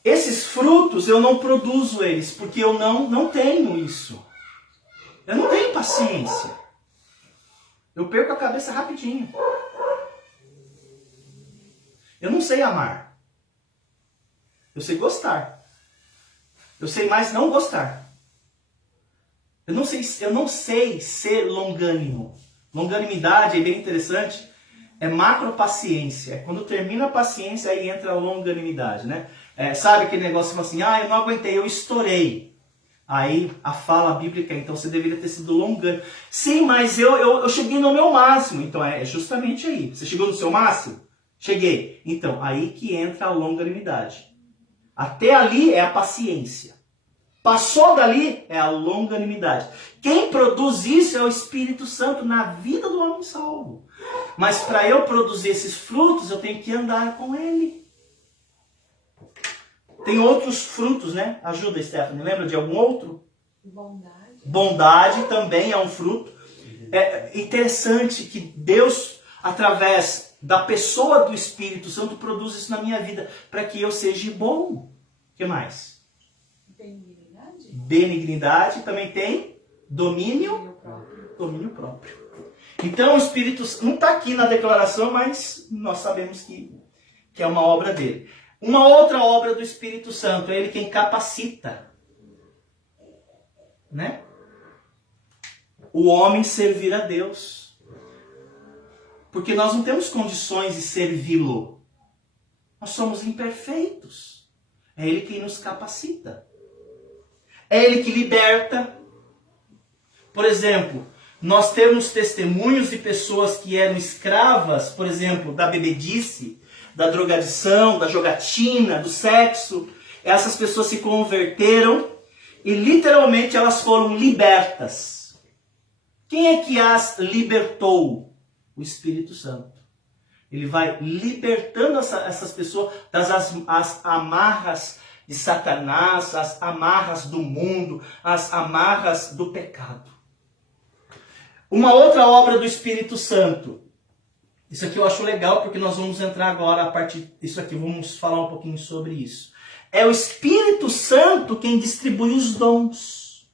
Esses frutos eu não produzo eles, porque eu não tenho isso. Eu não tenho paciência. Eu perco a cabeça rapidinho. Eu não sei amar. Eu sei gostar. Eu sei mais não gostar. Eu não sei ser longânimo. Longanimidade é bem interessante. É macropaciência. É quando termina a paciência, aí entra a longanimidade, né? Sabe aquele negócio que fala assim, eu não aguentei, eu estourei. Aí a fala bíblica, então você deveria ter sido longânimo. Sim, mas eu cheguei no meu máximo. Então é justamente aí. Você chegou no seu máximo? Cheguei. Então, aí que entra a longanimidade. Até ali é a paciência. Passou dali é a longanimidade. Quem produz isso é o Espírito Santo na vida do homem salvo. Mas para eu produzir esses frutos, eu tenho que andar com ele. Tem outros frutos, né? Ajuda, Stephanie. Lembra de algum outro? Bondade. Bondade também é um fruto. É interessante que Deus, através da pessoa do Espírito Santo, produz isso na minha vida, para que eu seja bom. O que mais? Benignidade. Benignidade também tem domínio próprio. Então o Espírito Santo não está aqui na declaração, mas nós sabemos que é uma obra dele. Uma outra obra do Espírito Santo, é ele quem capacita, né? O homem servir a Deus. Porque nós não temos condições de servi-lo. Nós somos imperfeitos. É Ele quem nos capacita. É Ele que liberta. Por exemplo, nós temos testemunhos de pessoas que eram escravas, por exemplo, da bebedice, da drogadição, da jogatina, do sexo. Essas pessoas se converteram e literalmente elas foram libertas. Quem é que as libertou? O Espírito Santo. Ele vai libertando essas pessoas das as amarras de Satanás, as amarras do mundo, as amarras do pecado. Uma outra obra do Espírito Santo. Isso aqui eu acho legal porque nós vamos entrar agora a partir disso aqui, vamos falar um pouquinho sobre isso. É o Espírito Santo quem distribui os dons.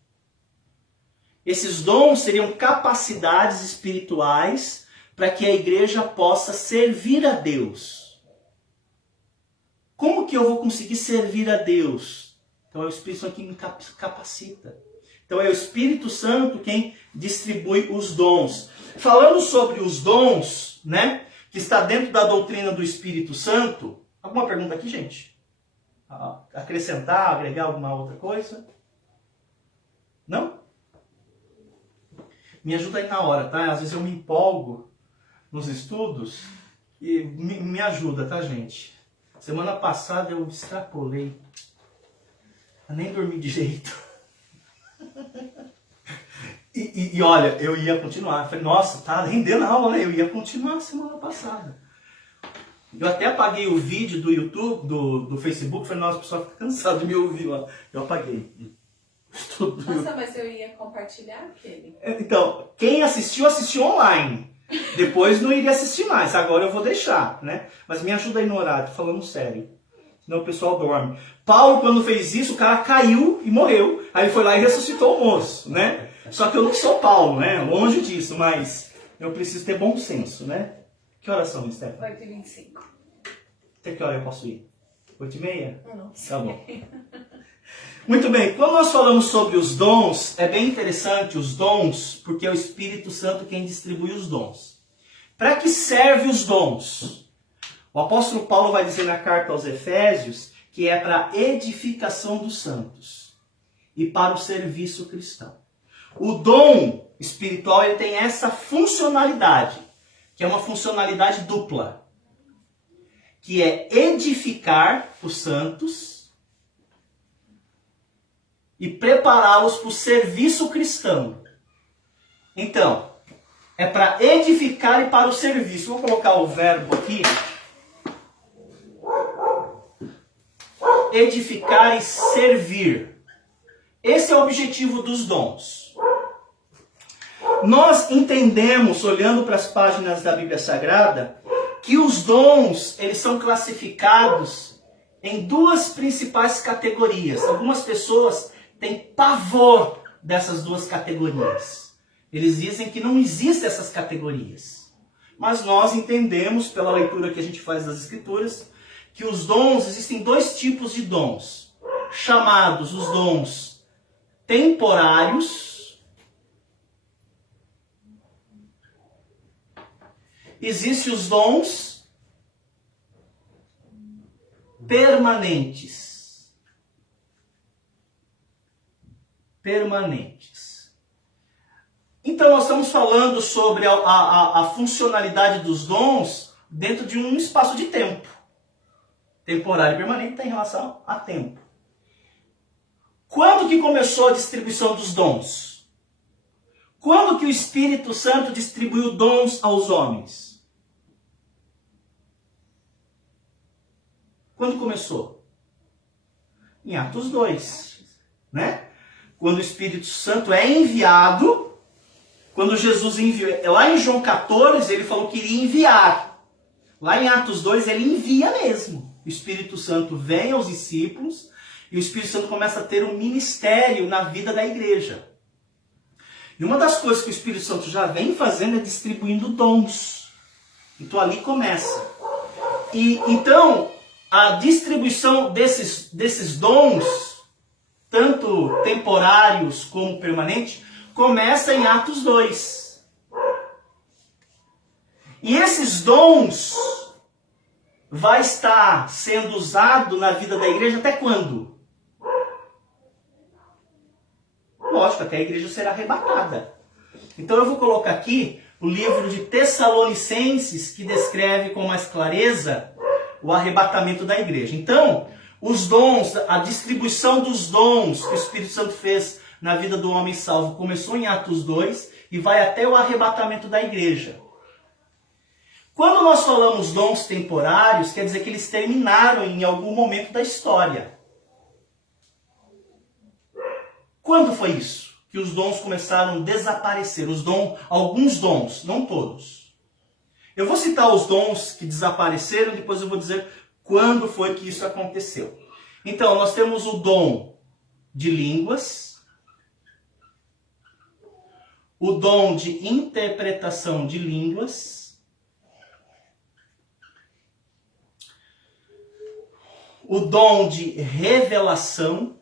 Esses dons seriam capacidades espirituais para que a igreja possa servir a Deus. Como que eu vou conseguir servir a Deus? Então é o Espírito Santo que me capacita. Então é o Espírito Santo quem distribui os dons. Falando sobre os dons, né, que está dentro da doutrina do Espírito Santo, alguma pergunta aqui, gente? Acrescentar, agregar alguma outra coisa? Não? Me ajuda aí na hora, tá? Às vezes eu me empolgo nos estudos e me ajuda, tá, gente? Semana passada eu extrapolei. Eu nem dormi direito. E olha, eu ia continuar. Eu falei, nossa, tá rendendo a aula, né? Eu ia continuar semana passada. Eu até apaguei o vídeo do YouTube, do Facebook. Falei, nossa, o pessoal fica cansado de me ouvir lá. Eu apaguei. Nossa, mas eu ia compartilhar aquele. Então, quem assistiu online. Depois não iria assistir mais. Agora eu vou deixar, né? Mas me ajuda aí no horário, tô falando sério. Senão o pessoal dorme. Paulo, quando fez isso, o cara caiu e morreu. Aí ele foi lá e ressuscitou o moço, né? Só que eu não sou Paulo, né? Longe disso, mas eu preciso ter bom senso, né? Que horas são, Stephanie? 8h25. Até que hora eu posso ir? 8h30? Não. Tá bom. Muito bem, quando nós falamos sobre os dons, é bem interessante os dons, porque é o Espírito Santo quem distribui os dons. Para que servem os dons? O apóstolo Paulo vai dizer na carta aos Efésios que é para a edificação dos santos e para o serviço cristão. O dom espiritual ele tem essa funcionalidade, que é uma funcionalidade dupla, que é edificar os santos e prepará-los para o serviço cristão. Então, é para edificar e para o serviço. Vou colocar o verbo aqui. Edificar e servir. Esse é o objetivo dos dons. Nós entendemos, olhando para as páginas da Bíblia Sagrada, que os dons, eles são classificados em duas principais categorias. Algumas pessoas têm pavor dessas duas categorias. Eles dizem que não existem essas categorias. Mas nós entendemos, pela leitura que a gente faz das Escrituras, que os dons, existem dois tipos de dons, chamados os dons temporários. Existem os dons permanentes. Permanentes. Então nós estamos falando sobre a funcionalidade dos dons dentro de um espaço de tempo. Temporário e permanente está em relação a tempo. Quando que começou a distribuição dos dons? Quando que o Espírito Santo distribuiu dons aos homens? Quando começou? Em Atos 2, né? Quando o Espírito Santo é enviado, quando Jesus enviou, lá em João 14 ele falou que iria enviar. Lá em Atos 2 ele envia mesmo. O Espírito Santo vem aos discípulos e o Espírito Santo começa a ter um ministério na vida da igreja. E uma das coisas que o Espírito Santo já vem fazendo é distribuindo dons. Então ali começa. E então a distribuição desses dons, tanto temporários como permanentes, começa em Atos 2. E esses dons vai estar sendo usado na vida da igreja até quando? Lógico, até a igreja será arrebatada. Então eu vou colocar aqui o livro de Tessalonicenses, que descreve com mais clareza o arrebatamento da igreja. Então, os dons, a distribuição dos dons que o Espírito Santo fez na vida do homem salvo começou em Atos 2 e vai até o arrebatamento da igreja. Quando nós falamos dons temporários, quer dizer que eles terminaram em algum momento da história. Quando foi isso? Que os dons começaram a desaparecer. Alguns dons, não todos. Eu vou citar os dons que desapareceram, depois eu vou dizer quando foi que isso aconteceu. Então, nós temos o dom de línguas, o dom de interpretação de línguas, o dom de revelação,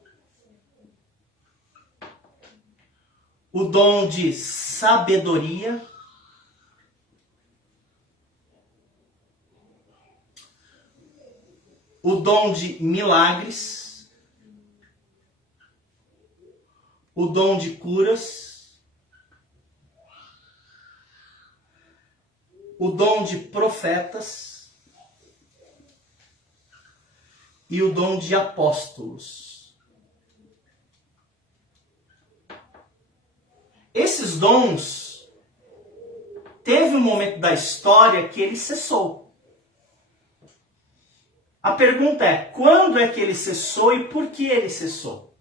o dom de sabedoria, o dom de milagres, o dom de curas, o dom de profetas e o dom de apóstolos. Esses dons, teve um momento da história que ele cessou. A pergunta é, quando é que ele cessou e por que ele cessou?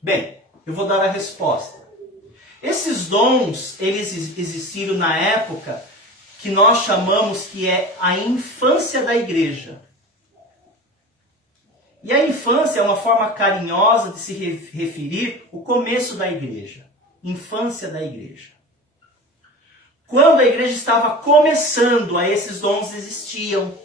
Bem, eu vou dar a resposta. Esses dons, eles existiram na época que nós chamamos que é a infância da igreja. E a infância é uma forma carinhosa de se referir ao começo da igreja. Infância da igreja. Quando a igreja estava começando, esses dons existiam.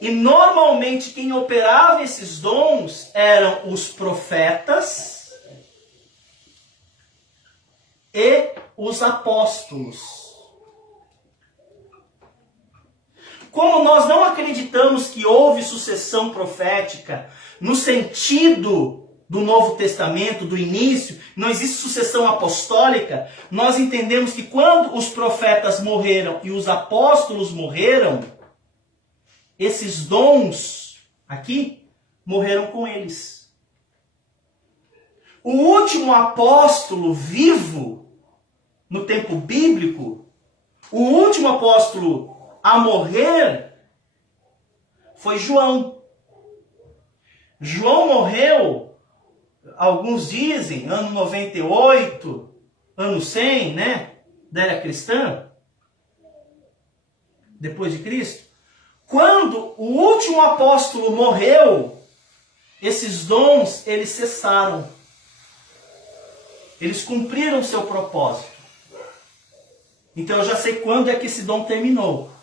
E normalmente quem operava esses dons eram os profetas e os apóstolos. Como nós não acreditamos que houve sucessão profética no sentido do Novo Testamento, do início, não existe sucessão apostólica, nós entendemos que quando os profetas morreram e os apóstolos morreram, esses dons aqui morreram com eles. O último apóstolo vivo no tempo bíblico, o último apóstolo a morrer foi João. João morreu, alguns dizem, ano 98, ano 100, né? Da era cristã, depois de Cristo. Quando o último apóstolo morreu, esses dons, eles cessaram. Eles cumpriram seu propósito. Então eu já sei quando é que esse dom terminou.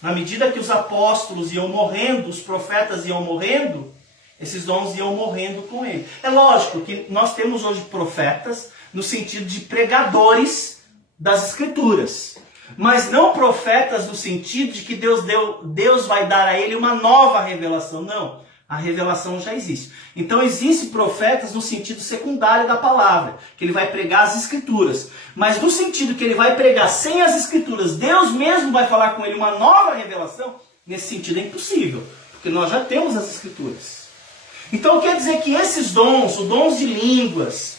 Na medida que os apóstolos iam morrendo, os profetas iam morrendo, esses dons iam morrendo com ele. É lógico que nós temos hoje profetas no sentido de pregadores das Escrituras. Mas não profetas no sentido de que Deus vai dar a ele uma nova revelação. Não, a revelação já existe. Então existem profetas no sentido secundário da palavra, que ele vai pregar as Escrituras. Mas no sentido que ele vai pregar sem as Escrituras, Deus mesmo vai falar com ele uma nova revelação, nesse sentido é impossível, porque nós já temos as Escrituras. Então quer dizer que esses dons, os dons de línguas,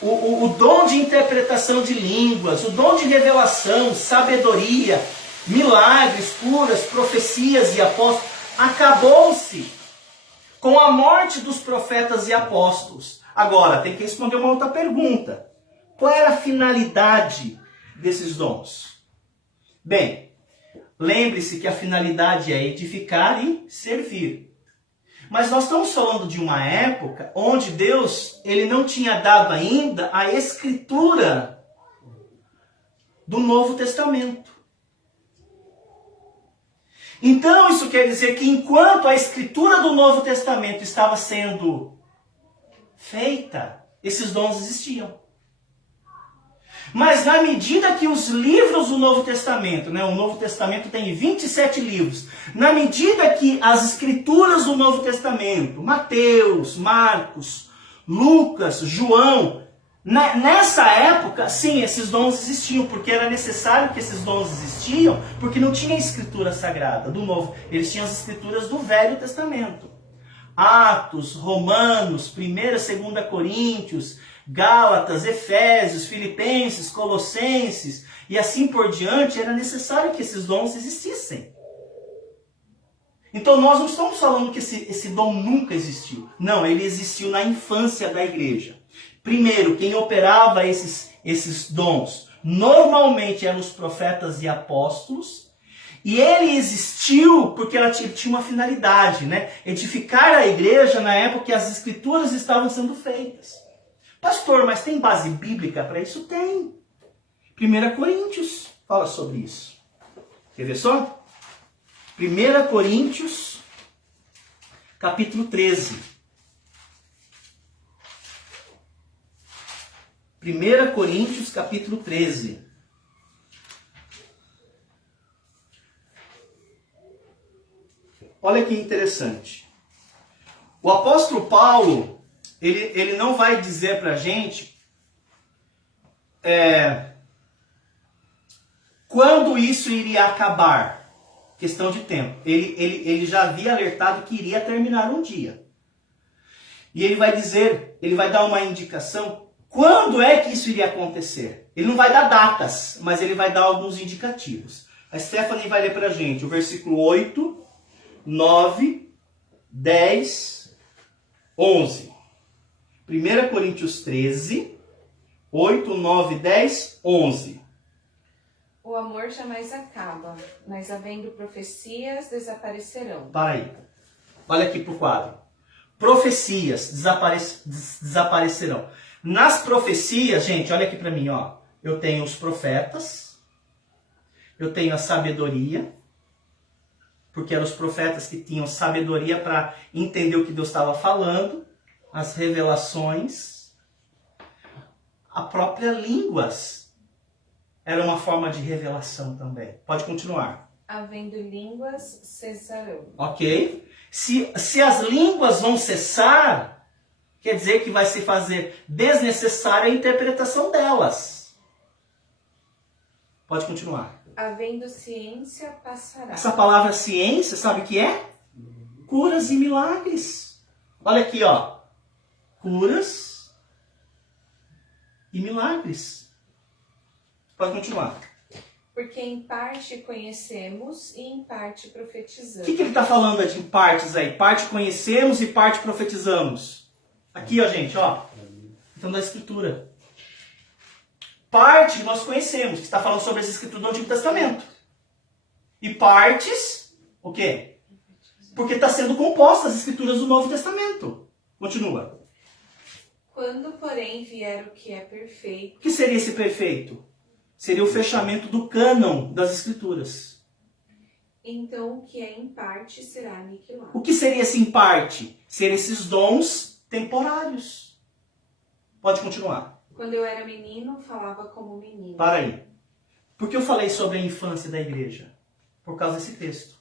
o dom de interpretação de línguas, o dom de revelação, sabedoria, milagres, curas, profecias e apóstolos, acabou-se com a morte dos profetas e apóstolos. Agora, tem que responder uma outra pergunta. Qual era a finalidade desses dons? Bem, lembre-se que a finalidade é edificar e servir. Mas nós estamos falando de uma época onde Deus ele não tinha dado ainda a escritura do Novo Testamento. Então isso quer dizer que enquanto a escritura do Novo Testamento estava sendo feita, esses dons existiam. Mas na medida que os livros do Novo Testamento, né, o Novo Testamento tem 27 livros, na medida que as escrituras do Novo Testamento, Mateus, Marcos, Lucas, João, nessa época, sim, esses dons existiam, porque era necessário que esses dons existiam, porque não tinha escritura sagrada do Novo, eles tinham as escrituras do Velho Testamento. Atos, Romanos, 1ª, 2ª Coríntios, Gálatas, Efésios, Filipenses, Colossenses e assim por diante, era necessário que esses dons existissem. Então nós não estamos falando que esse dom nunca existiu. Não, ele existiu na infância da igreja. Primeiro, quem operava esses dons normalmente eram os profetas e apóstolos. E ele existiu porque ela tinha uma finalidade, né? Edificar a igreja na época que as escrituras estavam sendo feitas. Pastor, mas tem base bíblica para isso? Tem. 1 Coríntios fala sobre isso. Quer ver só? 1 Coríntios, capítulo 13. 1 Coríntios, capítulo 13. Olha que interessante. O apóstolo Paulo, ele não vai dizer para a gente quando isso iria acabar. Questão de tempo. Ele já havia alertado que iria terminar um dia. E ele vai dizer, ele vai dar uma indicação quando é que isso iria acontecer. Ele não vai dar datas, mas ele vai dar alguns indicativos. A Stephanie vai ler para a gente o versículo 8, 9, 10, 11. 1 Coríntios 13, 8, 9, 10, 11. O amor jamais acaba, mas havendo profecias, desaparecerão. Para aí. Olha aqui para o quadro. Profecias desaparecerão. Nas profecias, gente, olha aqui para mim, ó. Eu tenho os profetas, eu tenho a sabedoria, porque eram os profetas que tinham sabedoria para entender o que Deus estava falando, as revelações, a própria línguas era uma forma de revelação também. Pode continuar. Havendo línguas, cessarão. Ok? Se as línguas vão cessar, quer dizer que vai se fazer desnecessária a interpretação delas. Pode continuar. Havendo ciência, passará. Essa palavra ciência, sabe o que é? Curas e milagres. Olha aqui, ó. Curas e milagres. Pode continuar. Porque em parte conhecemos e em parte O profetizamos. que ele está falando de partes aí? Parte conhecemos e parte profetizamos. Aqui, ó, gente, ó. Então, da Escritura. Parte nós conhecemos, que está falando sobre as Escrituras do Antigo Testamento. E partes, o quê? Porque está sendo composta as Escrituras do Novo Testamento. Continua. Quando, porém, vier o que é perfeito. O que seria esse perfeito? Seria o fechamento do cânon das Escrituras. Então, o que é em parte será aniquilado. O que seria esse em parte? Seriam esses dons temporários. Pode continuar. Quando eu era menino, falava como menino. Para aí. Por que eu falei sobre a infância da igreja? Por causa desse texto.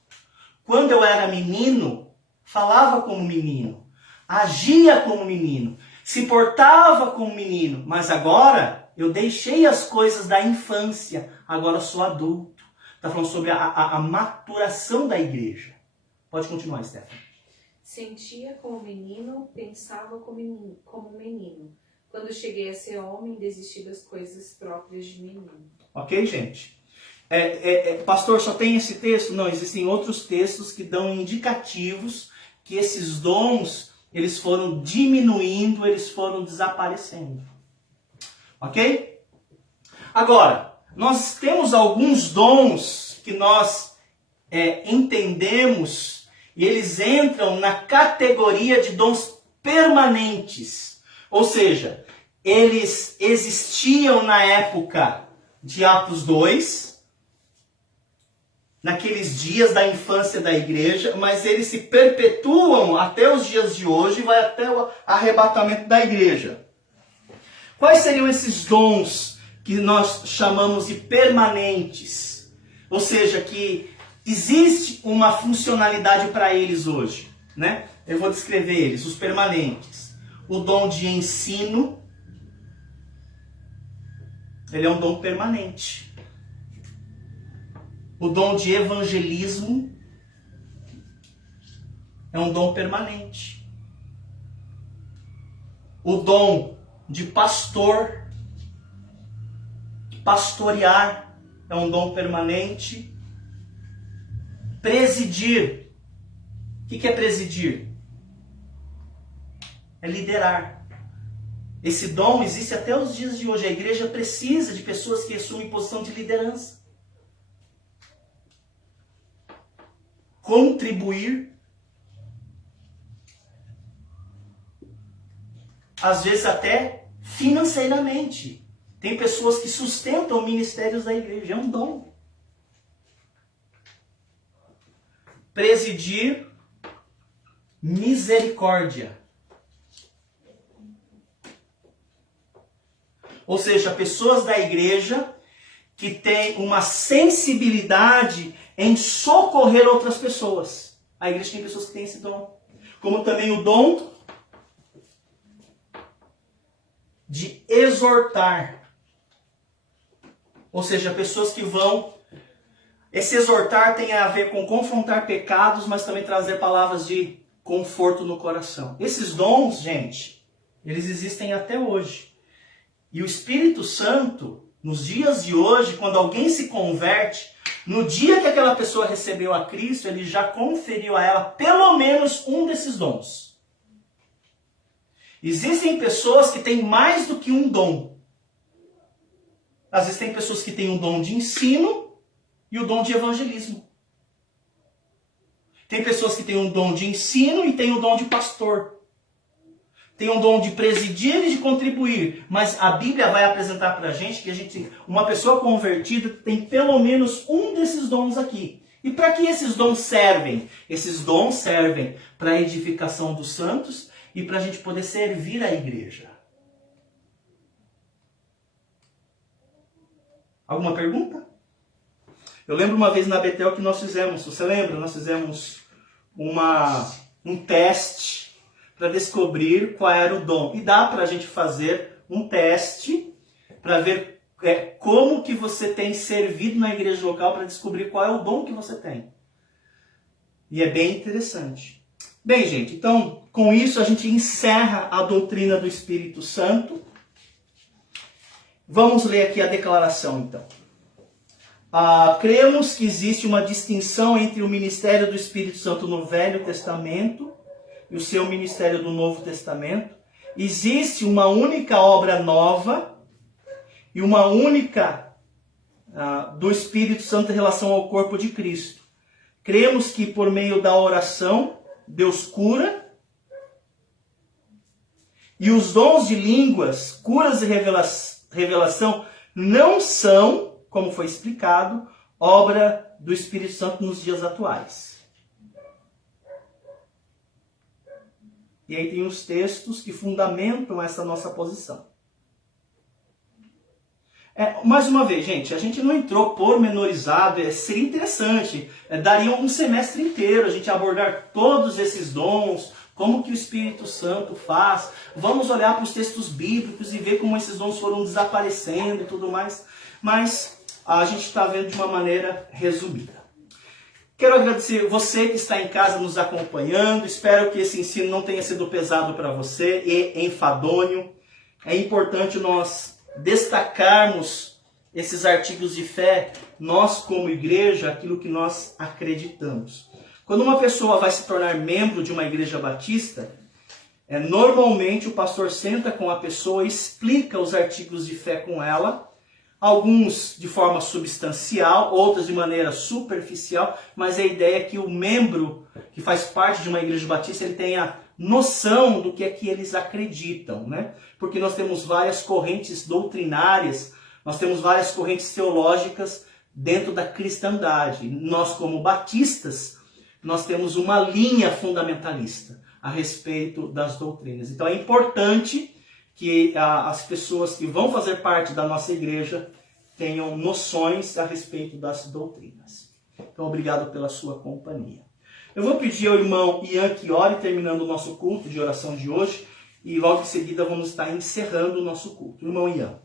Quando eu era menino, falava como menino. Agia como menino. Se portava como menino. Mas agora, eu deixei as coisas da infância. Agora sou adulto. Está falando sobre a maturação da igreja. Pode continuar, Stephanie. Sentia como menino, pensava como menino. Quando cheguei a ser homem, desisti das coisas próprias de menino. Ok, gente? Pastor, só tem esse texto? Não, existem outros textos que dão indicativos que esses dons, eles foram diminuindo, eles foram desaparecendo. Ok? Agora, nós temos alguns dons que nós entendemos e eles entram na categoria de dons permanentes. Ou seja, eles existiam na época de Atos 2, naqueles dias da infância da igreja, mas eles se perpetuam até os dias de hoje e vai até o arrebatamento da igreja. Quais seriam esses dons que nós chamamos de permanentes, ou seja, que existe uma funcionalidade para eles hoje, né? Eu vou descrever eles, os permanentes. O dom de ensino, ele é um dom permanente. O dom de evangelismo é um dom permanente. O dom de pastorear, é um dom permanente. Presidir. O que é presidir? É liderar. Esse dom existe até os dias de hoje. A igreja precisa de pessoas que assumem posição de liderança. Contribuir. Às vezes até financeiramente. Tem pessoas que sustentam ministérios da igreja. É um dom. Presidir. Misericórdia. Ou seja, pessoas da igreja que têm uma sensibilidade em socorrer outras pessoas. A igreja tem pessoas que têm esse dom. Como também o dom de exortar. Ou seja, pessoas que vão... Esse exortar tem a ver com confrontar pecados, mas também trazer palavras de conforto no coração. Esses dons, gente, eles existem até hoje. E o Espírito Santo, nos dias de hoje, quando alguém se converte, no dia que aquela pessoa recebeu a Cristo, ele já conferiu a ela pelo menos um desses dons. Existem pessoas que têm mais do que um dom. Às vezes tem pessoas que têm um dom de ensino e o dom de evangelismo. Tem pessoas que têm um dom de ensino e têm um dom de pastor. Tem um dom de presidir e de contribuir. Mas a Bíblia vai apresentar para a gente que uma pessoa convertida tem pelo menos um desses dons aqui. E para que esses dons servem? Esses dons servem para a edificação dos santos e para a gente poder servir a igreja. Alguma pergunta? Eu lembro uma vez na Betel que nós fizemos, você lembra? Nós fizemos um teste para descobrir qual era o dom. E dá para a gente fazer um teste para ver como que você tem servido na igreja local para descobrir qual é o dom que você tem. E é bem interessante. Bem, gente, então, com isso a gente encerra a doutrina do Espírito Santo. Vamos ler aqui a declaração, então. Cremos que existe uma distinção entre o ministério do Espírito Santo no Velho Testamento e o seu ministério do Novo Testamento. Existe uma única obra nova e uma única do Espírito Santo em relação ao corpo de Cristo. Cremos que por meio da oração Deus cura e os dons de línguas, curas e revelação não são, como foi explicado, obra do Espírito Santo nos dias atuais. E aí tem os textos que fundamentam essa nossa posição. Mais uma vez, gente, a gente não entrou pormenorizado, seria interessante, daria um semestre inteiro a gente abordar todos esses dons, como que o Espírito Santo faz, vamos olhar para os textos bíblicos e ver como esses dons foram desaparecendo e tudo mais, mas a gente está vendo de uma maneira resumida. Quero agradecer você que está em casa nos acompanhando. Espero que esse ensino não tenha sido pesado para você e enfadonho. É importante nós destacarmos esses artigos de fé, nós como igreja, aquilo que nós acreditamos. Quando uma pessoa vai se tornar membro de uma igreja batista, normalmente o pastor senta com a pessoa e explica os artigos de fé com ela, alguns de forma substancial, outros de maneira superficial, mas a ideia é que o membro que faz parte de uma igreja batista, ele tenha noção do que é que eles acreditam, né? Porque nós temos várias correntes doutrinárias, nós temos várias correntes teológicas dentro da cristandade. Nós, como batistas, nós temos uma linha fundamentalista a respeito das doutrinas. Então é importante que as pessoas que vão fazer parte da nossa igreja tenham noções a respeito das doutrinas. Então, obrigado pela sua companhia. Eu vou pedir ao irmão Ian que ore, terminando o nosso culto de oração de hoje, e logo em seguida vamos estar encerrando o nosso culto. Irmão Ian.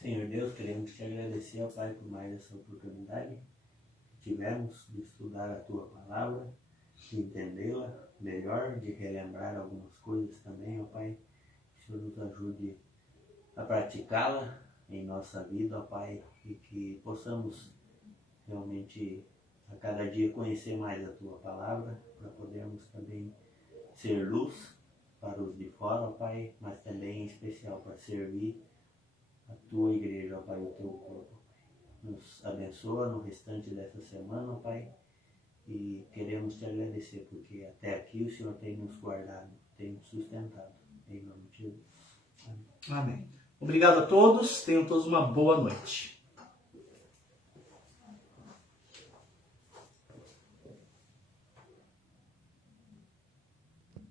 Senhor Deus, queremos te agradecer, ó Pai, por mais essa oportunidade que tivemos de estudar a Tua Palavra, de entendê-la melhor, de relembrar algumas coisas também, ó Pai. Que o Senhor nos ajude a praticá-la em nossa vida, ó Pai, e que possamos realmente a cada dia conhecer mais a Tua Palavra, para podermos também ser luz para os de fora, ó Pai, mas também em especial para servir a Tua igreja, ó Pai, o Teu corpo. Nos abençoa no restante dessa semana, ó Pai, e queremos te agradecer, porque até aqui o Senhor tem nos guardado, tem nos sustentado. Em nome de Jesus. Amém. Amém. Obrigado a todos, tenham todos uma boa noite.